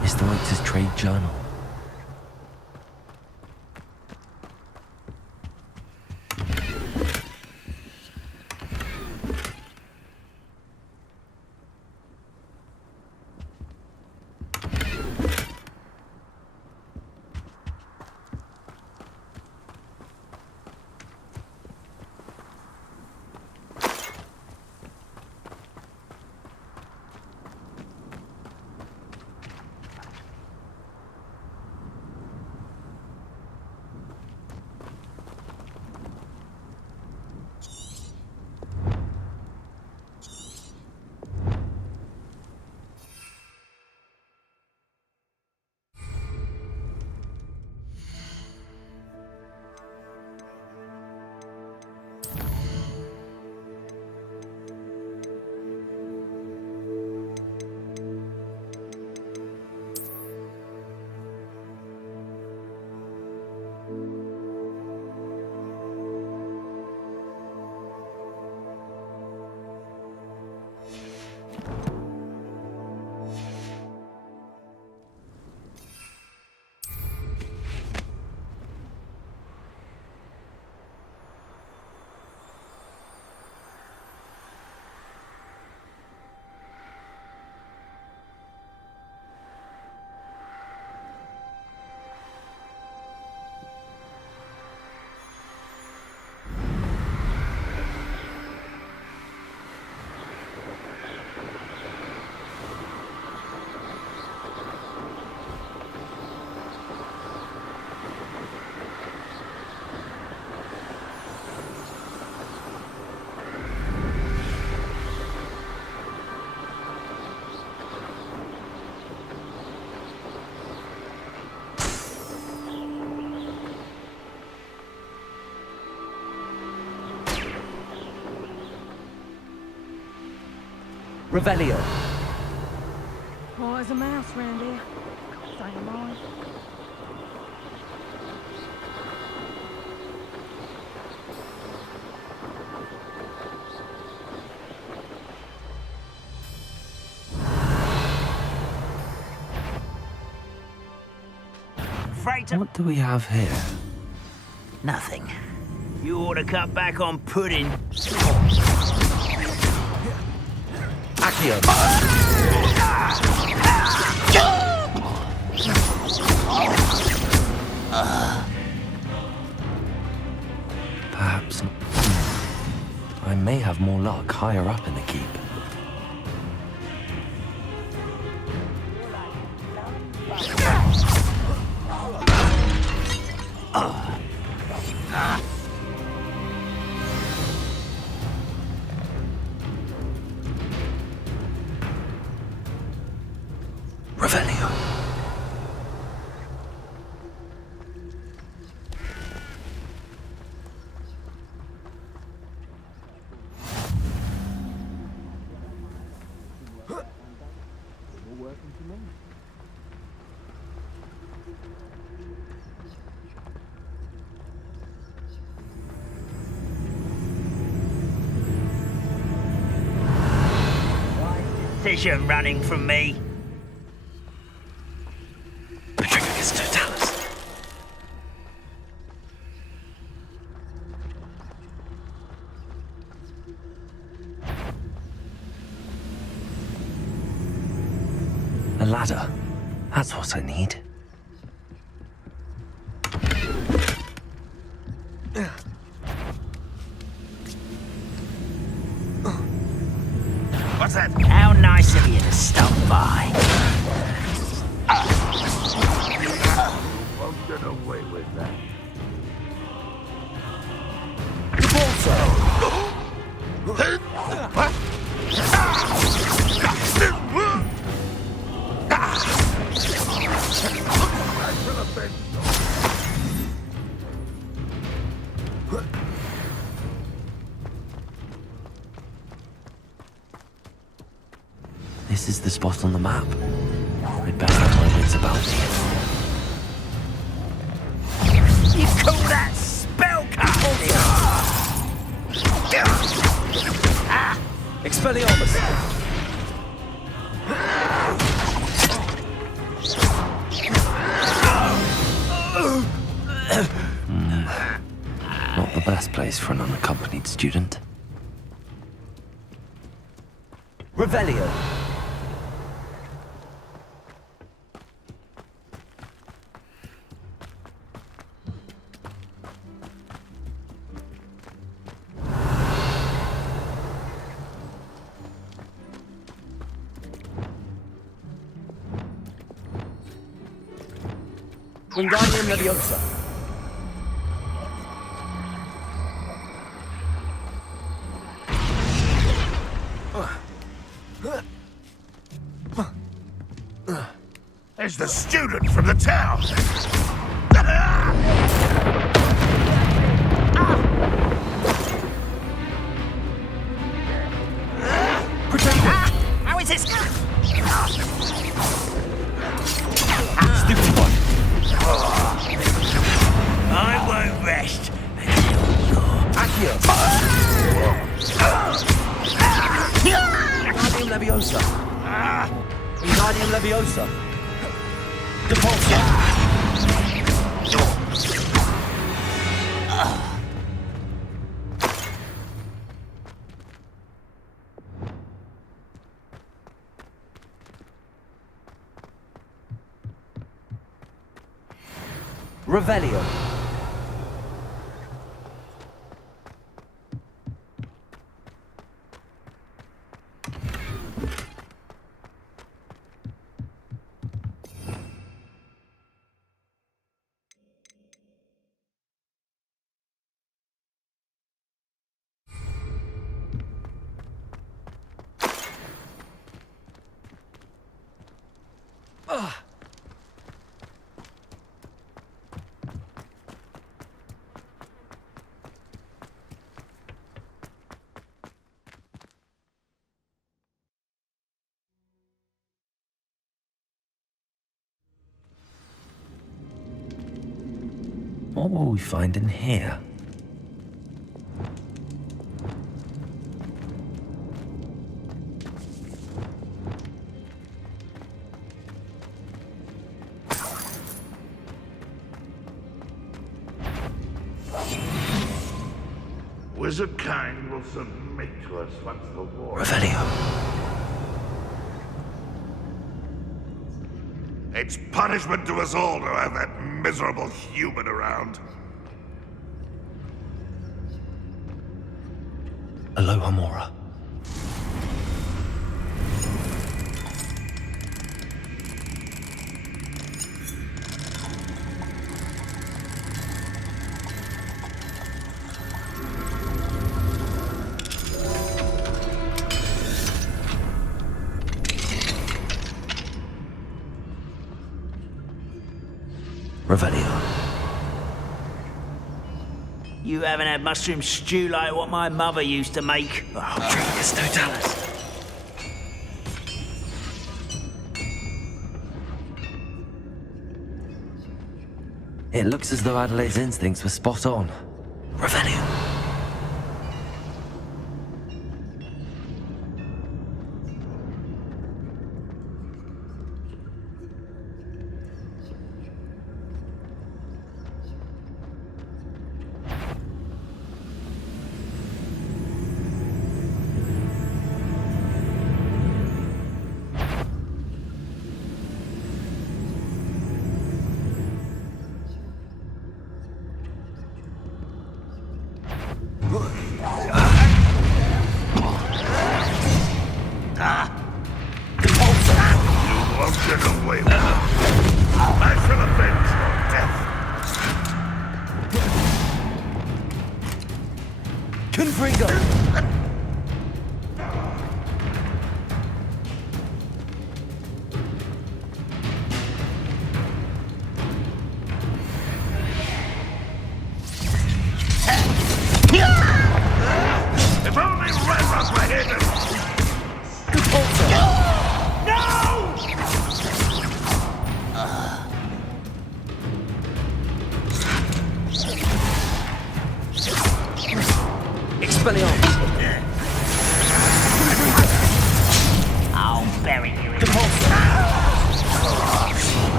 Mr. Oakes' trade journal. Revelio. Oh, there's a mouse round here. Say am I. What do we have here? Nothing. You ought to cut back on pudding. Accio. Perhaps I may have more luck higher up in the keep. Revelio. Decision running from me. Patricius Totalis. A ladder. That's what I need. What's that? How nice of you to stop by. Won't get away with that. this is the spot on the map. I'd best have my wits about me. You call that spellcasting? Expelliarmus! Not the best place for an unaccompanied student. Revelio! Wingardium Leviosa. There's the student from the town. How is this? Stupid one. I won't rest until Accio! Wingardium Leviosa. Wingardium Leviosa. Depulso. Revelio. What will we find in here? Wizard kind will submit to us once the war. Revelio. It's punishment to us all to have that miserable human around. Aloha Mora. Revelio. You haven't had mushroom stew like what my mother used to make. Oh, Travis, no Dallas. It looks as though Adelaide's instincts were spot on. Revelio.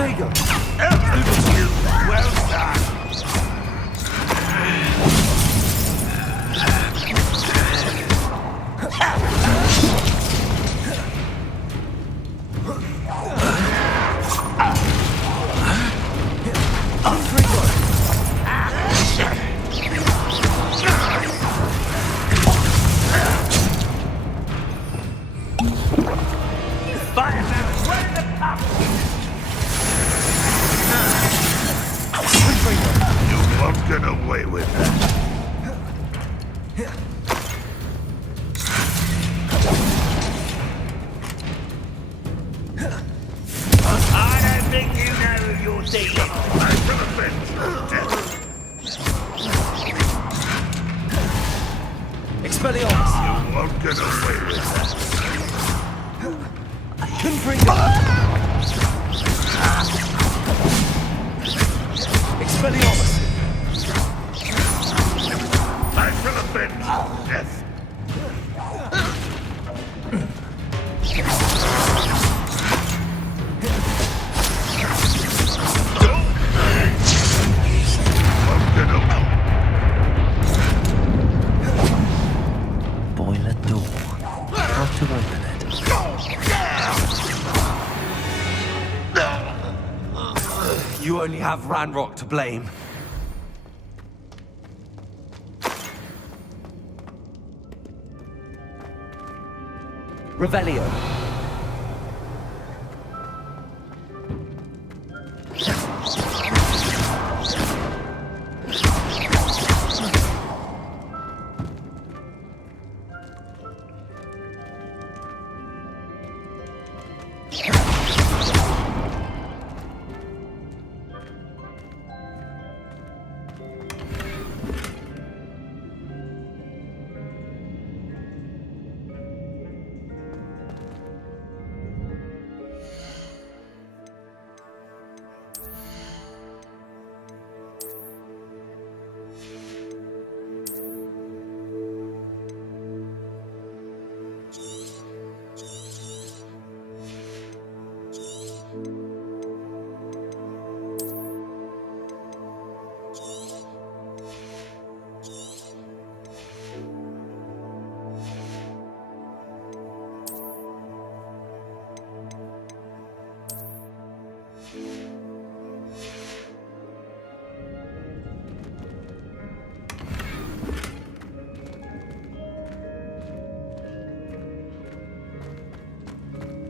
Protego! Well done. You won't get away with that. I don't think you know who you're dealing with. I shall avenge your death. Expelliarmus! You won't get away with that. Confringo! Expelliarmus! I shall avenge your death. Boiler door. How to open it? You only have Ranrock to blame. Revelio.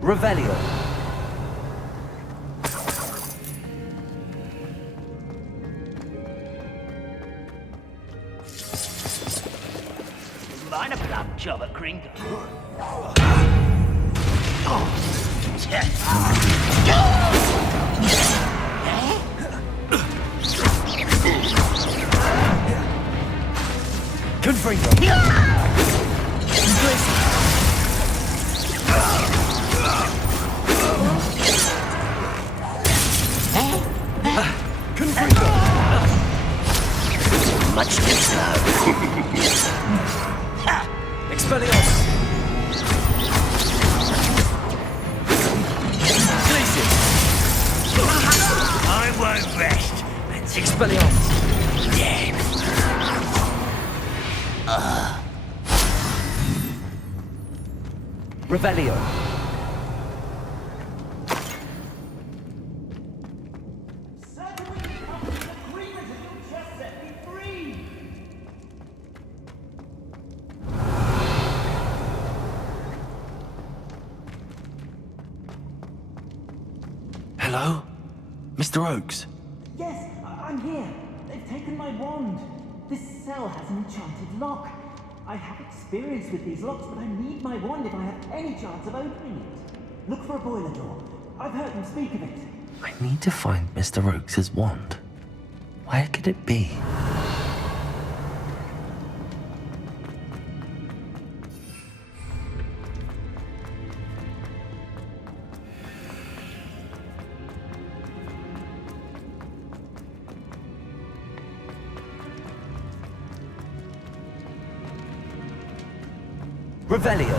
Revelio. Mine a plum job at Kringle. Confringo. Much too slow. Expelliarmus. Glacius. I won't rest. Expelliarmus. Dead. Revelio. Hello? Mr. Oakes? Yes, I'm here. They've taken my wand. This cell has an enchanted lock. I have experience with these locks, but I need my wand if I have any chance of opening it. Look for a boiler door. I've heard them speak of it. I need to find Mr. Oakes' wand. Where could it be? Revelio.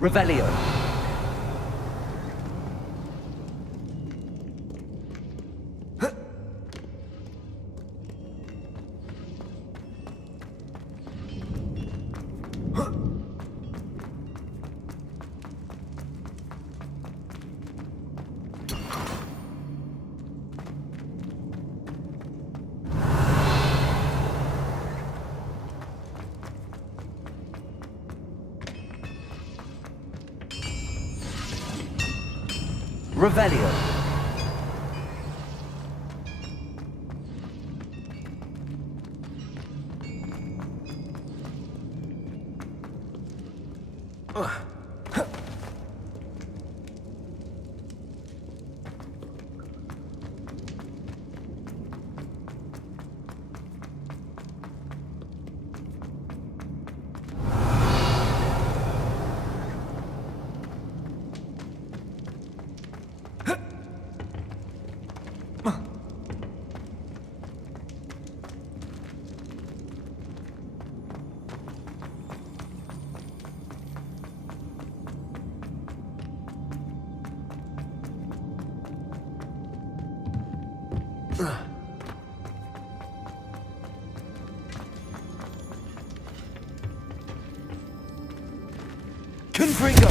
Revelio. Revelio. Confringo.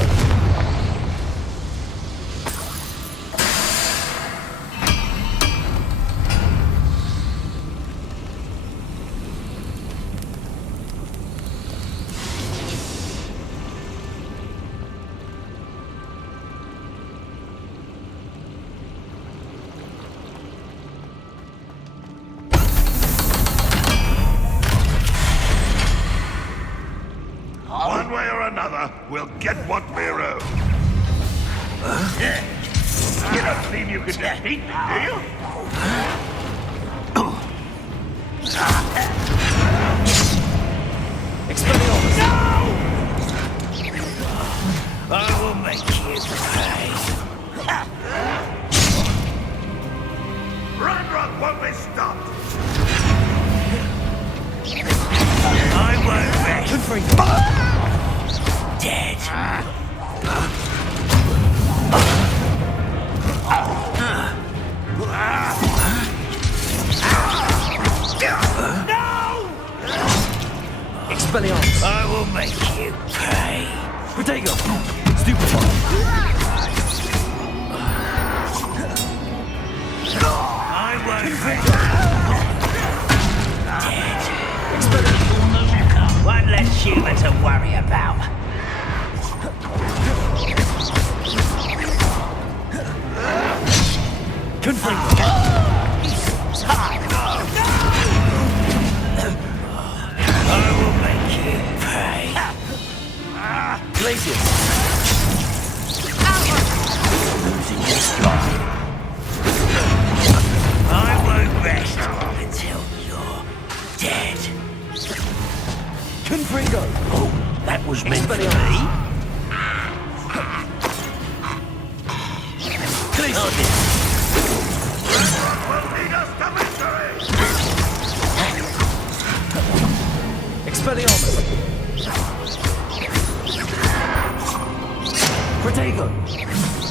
One way or another, we'll get what we owe. You don't believe you can defeat me, do you? Expelliarmus. No! I will make you pay. Ragnarok won't be stopped! I won't rest. Confringo. Dead. Expelliarmus. I will make you pay. Protego. Stupefy. I won't rest. Dead. Expelliarmus. One less human to worry about. Confringo. I will make you pay. Glacius. Losing your stride. I won't rest until you're dead. Confringo. Oh, that was meant for me. Glacius. Will lead us to victory! Expelliarmus. Protego.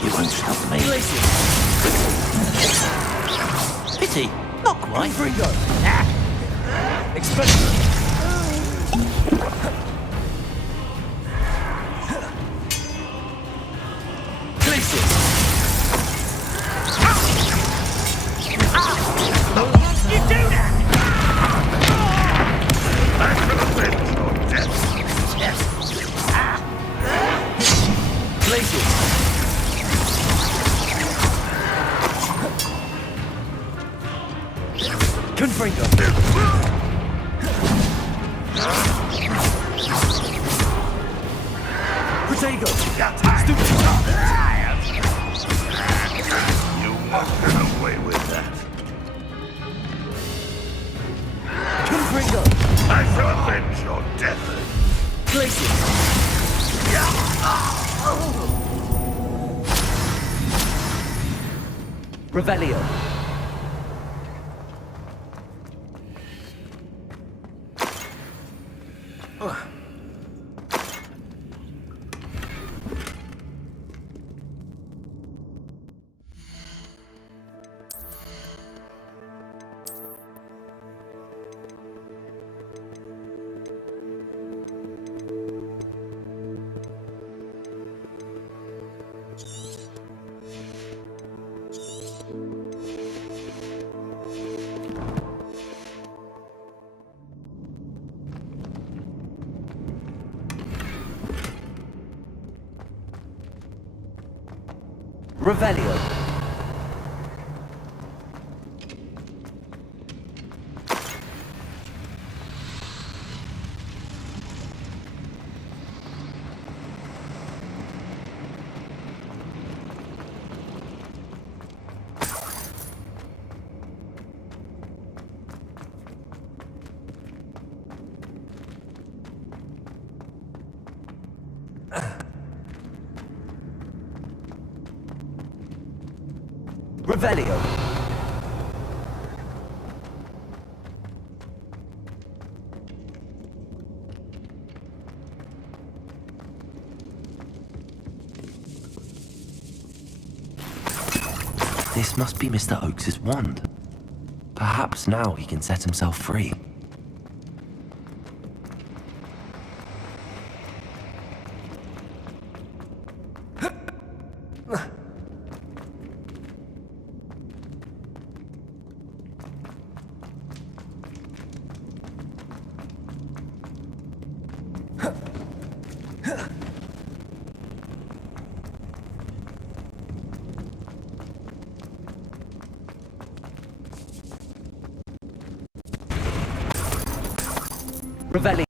You won't stop me. Glacius. Pity, not quite. Confringo. Expelliarmus. Glacius. You do that! I shall avenge your death! Glacius. Confringo. Protego. Stupefy. You won't get away with that. Confringo. I shall avenge your death! Glacius. Revelio. Revelio. Revelio. This must be Mr. Oakes's wand. Perhaps now he can set himself free. Revelio.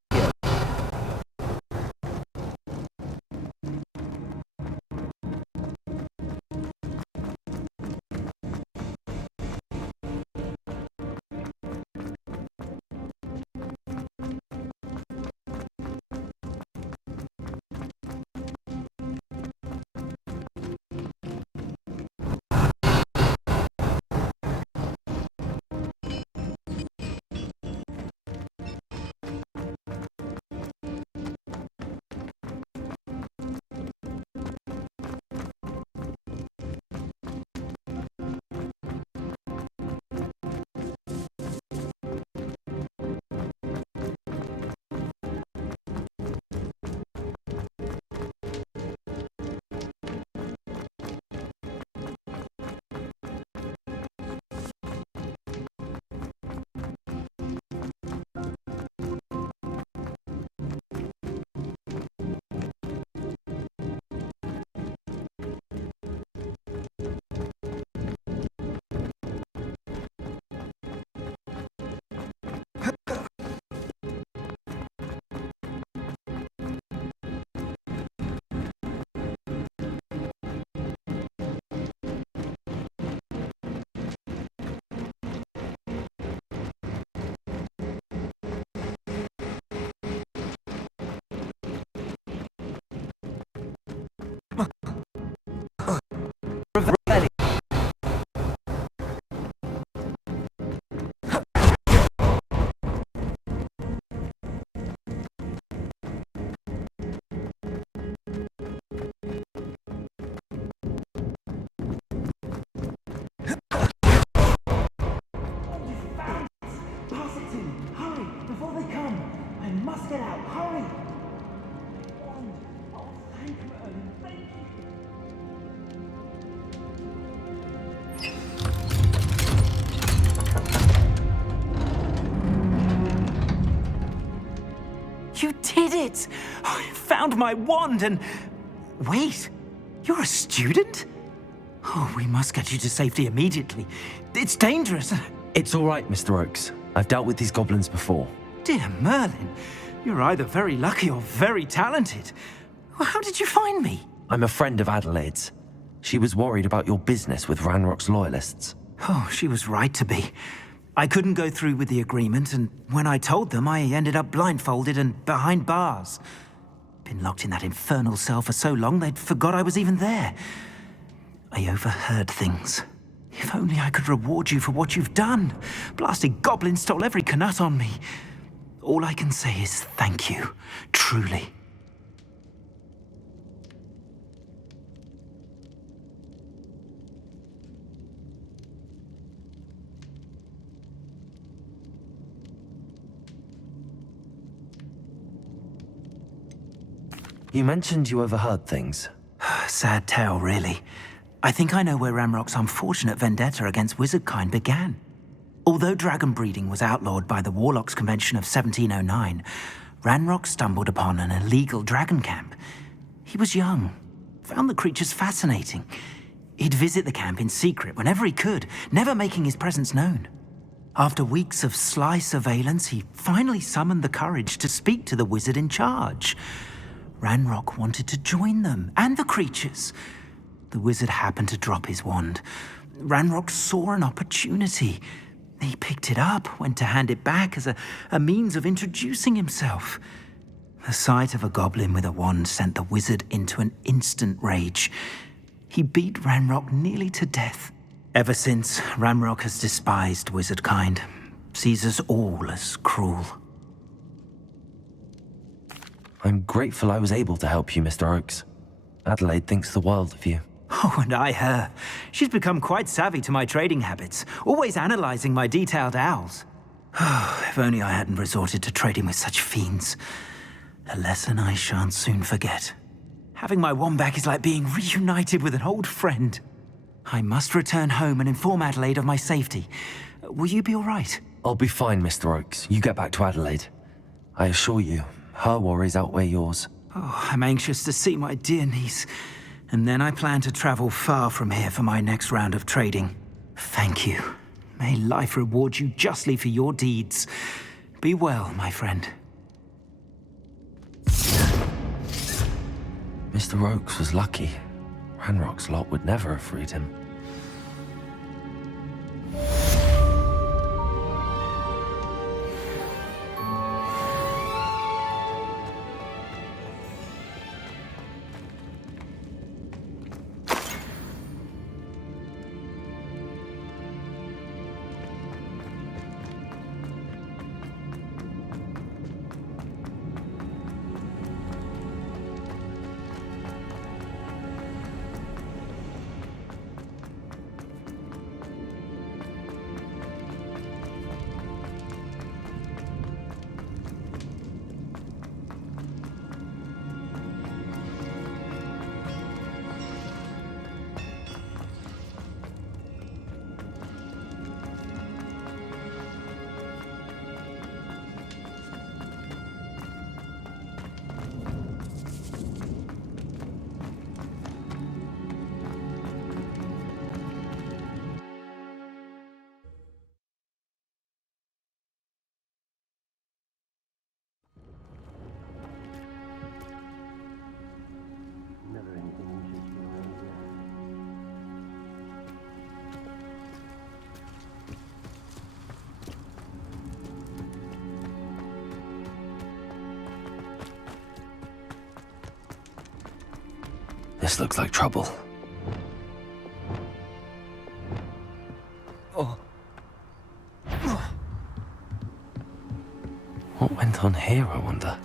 You did it! I found my wand and... Wait, you're a student? Oh, we must get you to safety immediately. It's dangerous. It's all right, Mr. Oakes. I've dealt with these goblins before. Dear Merlin, you're either very lucky or very talented. Well, how did you find me? I'm a friend of Adelaide's. She was worried about your business with Ranrock's loyalists. Oh, she was right to be. I couldn't go through with the agreement, and when I told them, I ended up blindfolded and behind bars. Been locked in that infernal cell for so long, they'd forgot I was even there. I overheard things. If only I could reward you for what you've done. Blasted goblins stole every canut on me. All I can say is thank you, truly. You mentioned you overheard things. Sad tale, really. I think I know where Ranrock's unfortunate vendetta against wizardkind began. Although dragon breeding was outlawed by the Warlocks Convention of 1709, Ranrock stumbled upon an illegal dragon camp. He was young, found the creatures fascinating. He'd visit the camp in secret whenever he could, never making his presence known. After weeks of sly surveillance, he finally summoned the courage to speak to the wizard in charge. Ranrock wanted to join them, and the creatures. The wizard happened to drop his wand. Ranrock saw an opportunity. He picked it up, went to hand it back as a means of introducing himself. The sight of a goblin with a wand sent the wizard into an instant rage. He beat Ranrock nearly to death. Ever since, Ranrock has despised wizard kind, sees us all as cruel. I'm grateful I was able to help you, Mr. Oakes. Adelaide thinks the world of you. Oh, and I her. She's become quite savvy to my trading habits, always analyzing my detailed owls. If only I hadn't resorted to trading with such fiends. A lesson I shan't soon forget. Having my wand back is like being reunited with an old friend. I must return home and inform Adelaide of my safety. Will you be all right? I'll be fine, Mr. Oakes. You get back to Adelaide. I assure you, her worries outweigh yours. Oh, I'm anxious to see my dear niece. And then I plan to travel far from here for my next round of trading. Thank you. May life reward you justly for your deeds. Be well, my friend. Mr. Oakes was lucky. Ranrock's lot would never have freed him. This looks like trouble. Oh. What went on here, I wonder?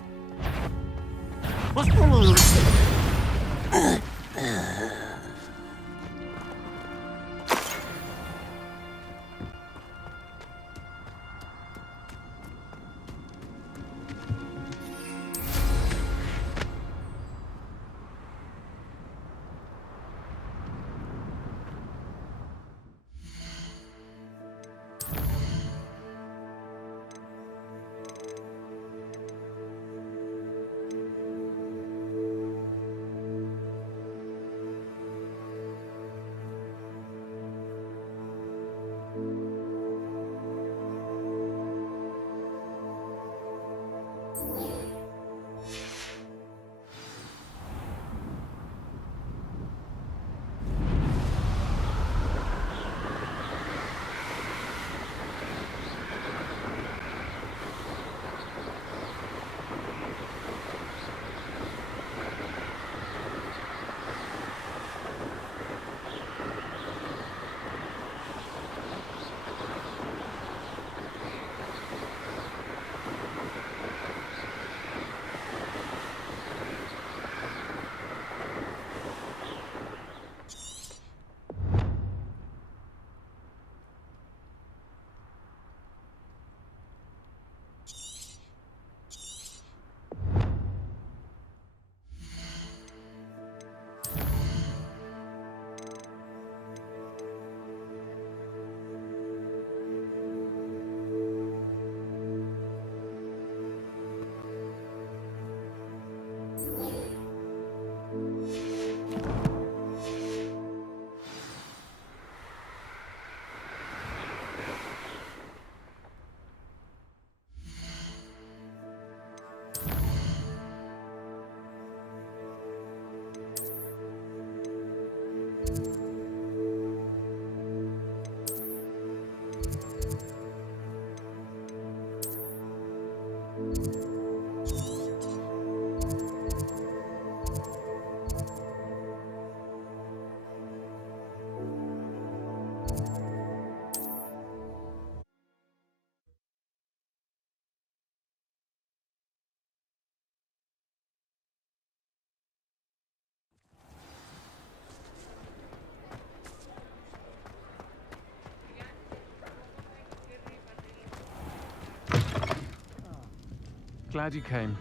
glad you came.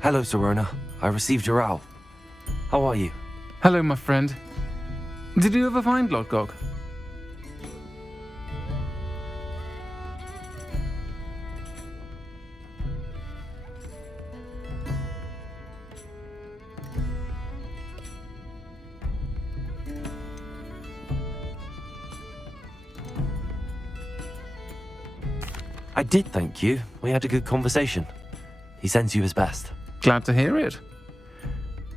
Hello, Serona. I received your owl. How are you? Hello, my friend. Did you ever find Lodgok? I did, thank you. We had a good conversation. He sends you his best. Glad to hear it.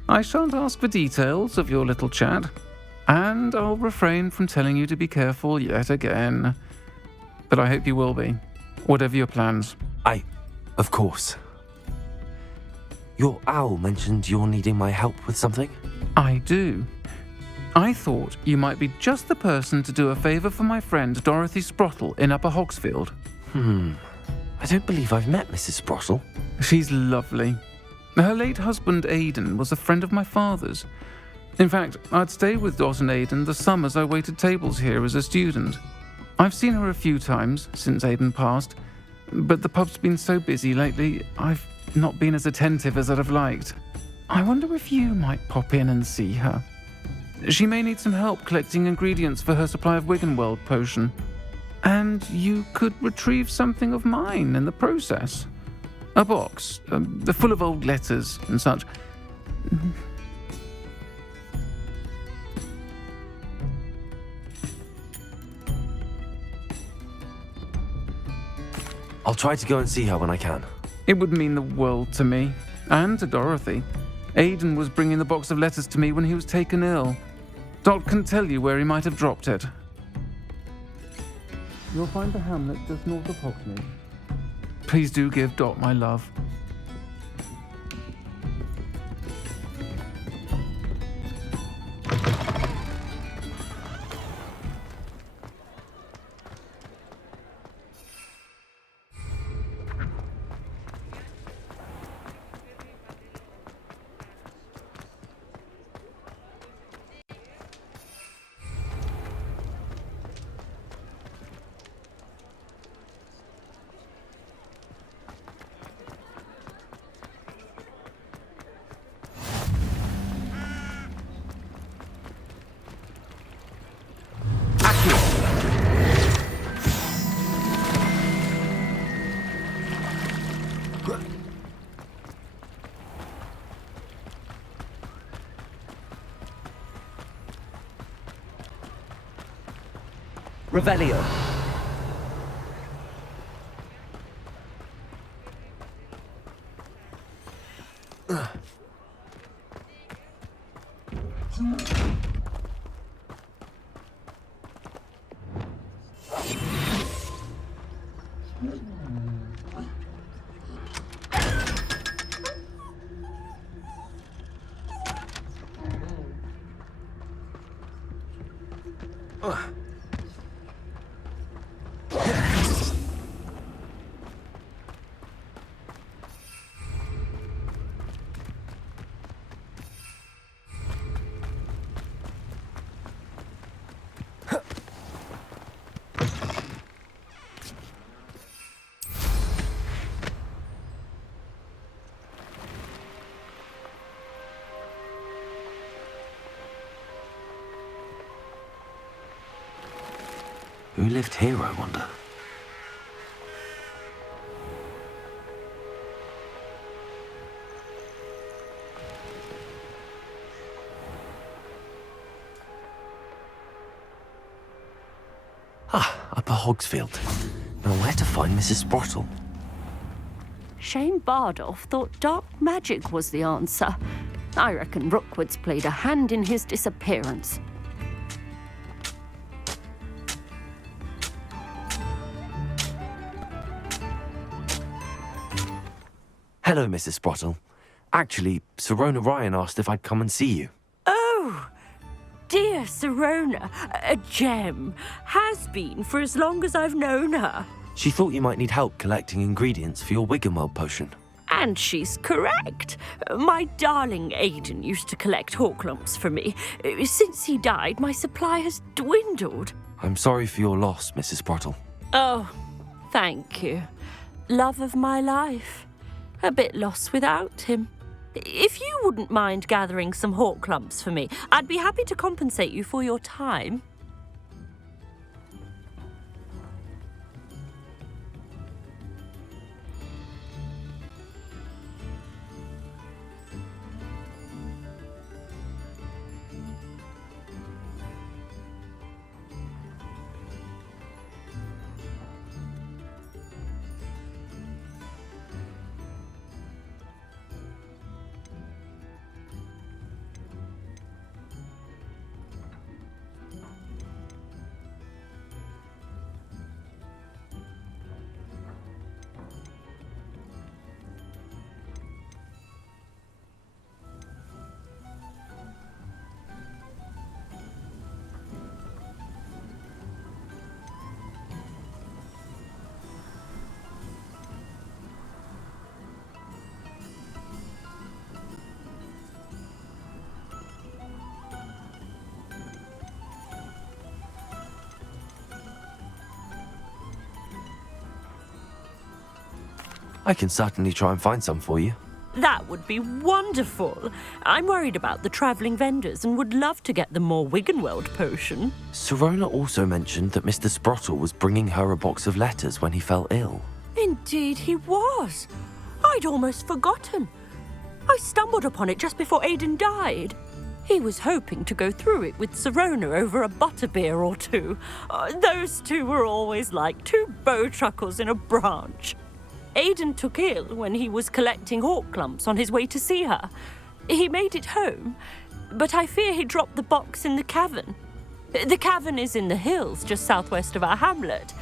I shan't ask for details of your little chat, and I'll refrain from telling you to be careful yet again. But I hope you will be, whatever your plans. Of course. Your owl mentioned you're needing my help with something? I do. I thought you might be just the person to do a favour for my friend Dorothy Sprottle in Upper Hogsfield. I don't believe I've met Mrs. Sprottle. She's lovely. Her late husband Aidan was a friend of my father's. In fact, I'd stay with Dot and Aidan the summers I waited tables here as a student. I've seen her a few times since Aidan passed, but the pub's been so busy lately, I've not been as attentive as I'd have liked. I wonder if you might pop in and see her. She may need some help collecting ingredients for her supply of Wiggenweld potion. And you could retrieve something of mine in the process. A box, full of old letters and such. I'll try to go and see her when I can. It would mean the world to me, and to Dorothy. Aidan was bringing the box of letters to me when he was taken ill. Dot can tell you where he might have dropped it. You'll find the hamlet just north of Hogsmeade. Please do give Dot my love. Revelio. Who lived here, I wonder? Upper Hogsfield. Now where to find Mrs. Sprottle? Shane Bardolph thought dark magic was the answer. I reckon Rookwood's played a hand in his disappearance. Hello, Mrs. Sprottle. Actually, Serona Ryan asked if I'd come and see you. Oh, dear Serona, a gem. Has been for as long as I've known her. She thought you might need help collecting ingredients for your Wiggenweld potion. And she's correct. My darling Aidan used to collect hawk lumps for me. Since he died, my supply has dwindled. I'm sorry for your loss, Mrs. Sprottle. Oh, thank you. Love of my life. A bit lost without him. If you wouldn't mind gathering some hawk clumps for me, I'd be happy to compensate you for your time. I can certainly try and find some for you. That would be wonderful. I'm worried about the travelling vendors and would love to get them more Wiggenweld potion. Sirona also mentioned that Mr. Sprottle was bringing her a box of letters when he fell ill. Indeed he was. I'd almost forgotten. I stumbled upon it just before Aidan died. He was hoping to go through it with Sirona over a butterbeer or two. Those two were always like two bowtruckles in a branch. Aidan took ill when he was collecting hawk clumps on his way to see her. He made it home, but I fear he dropped the box in the cavern. The cavern is in the hills just southwest of our hamlet.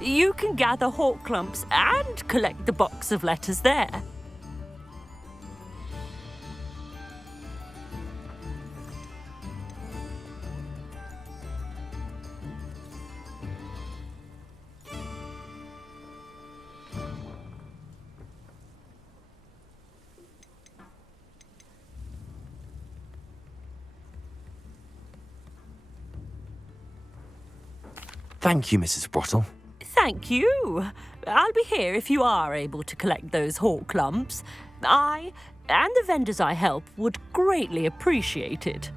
You can gather hawk clumps and collect the box of letters there. Thank you, Mrs. Sprottle. Thank you. I'll be here if you are able to collect those hawk clumps. I and the vendors I help would greatly appreciate it.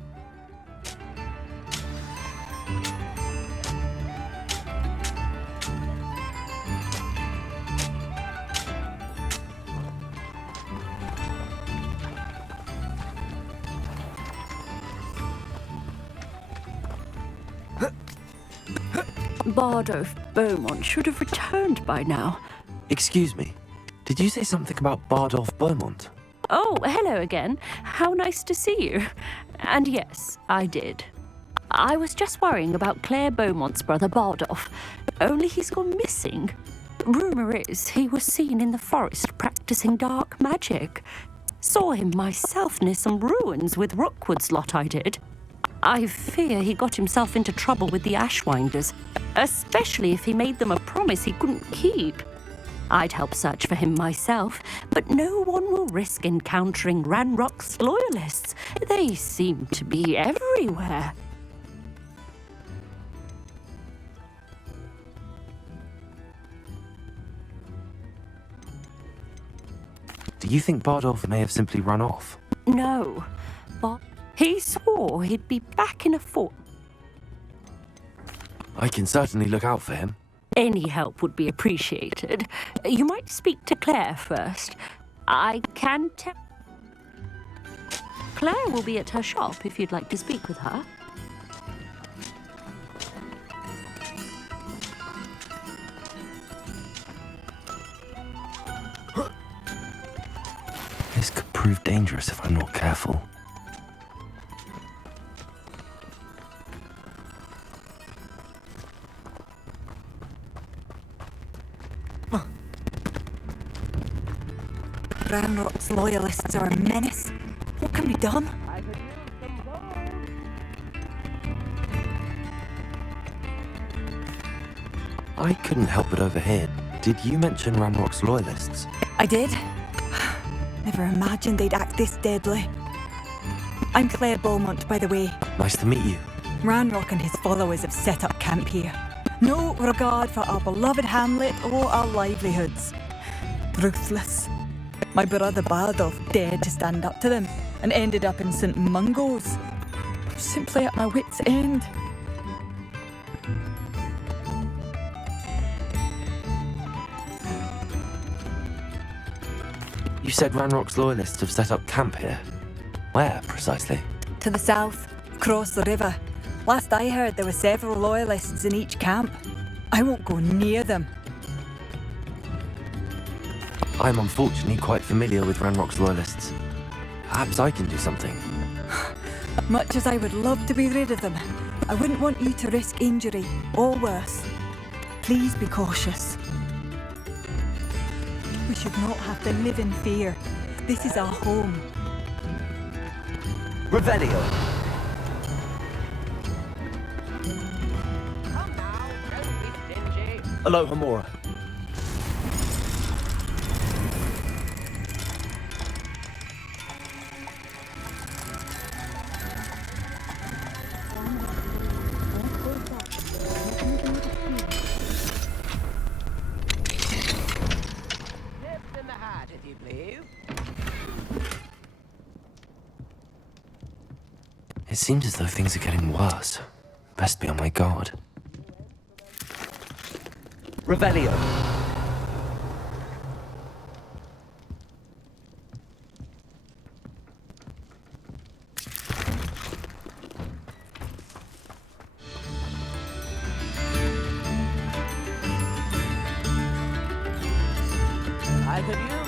Bardolph Beaumont should have returned by now. Excuse me, did you say something about Bardolph Beaumont? Oh, hello again. How nice to see you. And yes, I did. I was just worrying about Claire Beaumont's brother Bardolph, only he's gone missing. Rumour is he was seen in the forest practicing dark magic. Saw him myself near some ruins with Rookwood's lot I did. I fear he got himself into trouble with the Ashwinders, especially if he made them a promise he couldn't keep. I'd help search for him myself, but no one will risk encountering Ranrock's loyalists. They seem to be everywhere. Do you think Bardolph may have simply run off? No, but he swore he'd be back in a fort. I can certainly look out for him. Any help would be appreciated. You might speak to Claire first. I can tell. Claire will be at her shop if you'd like to speak with her. This could prove dangerous if I'm not careful. Ranrock's loyalists are a menace. What can be done? I couldn't help but overhear. Did you mention Ranrock's loyalists? I did. Never imagined they'd act this deadly. I'm Claire Beaumont, by the way. Nice to meet you. Ranrock and his followers have set up camp here. No regard for our beloved hamlet or our livelihoods. Ruthless. My brother Bardolph dared to stand up to them and ended up in St. Mungo's. Simply at my wit's end. You said Ranrock's loyalists have set up camp here. Where, precisely? To the south, across the river. Last I heard, there were several loyalists in each camp. I won't go near them. I'm unfortunately quite familiar with Ranrock's loyalists. Perhaps I can do something. Much as I would love to be rid of them, I wouldn't want you to risk injury, or worse. Please be cautious. We should not have to live in fear. This is our home. Revelio! Aloha Mora. It seems as though things are getting worse. Best be on my guard. Revelio! I could use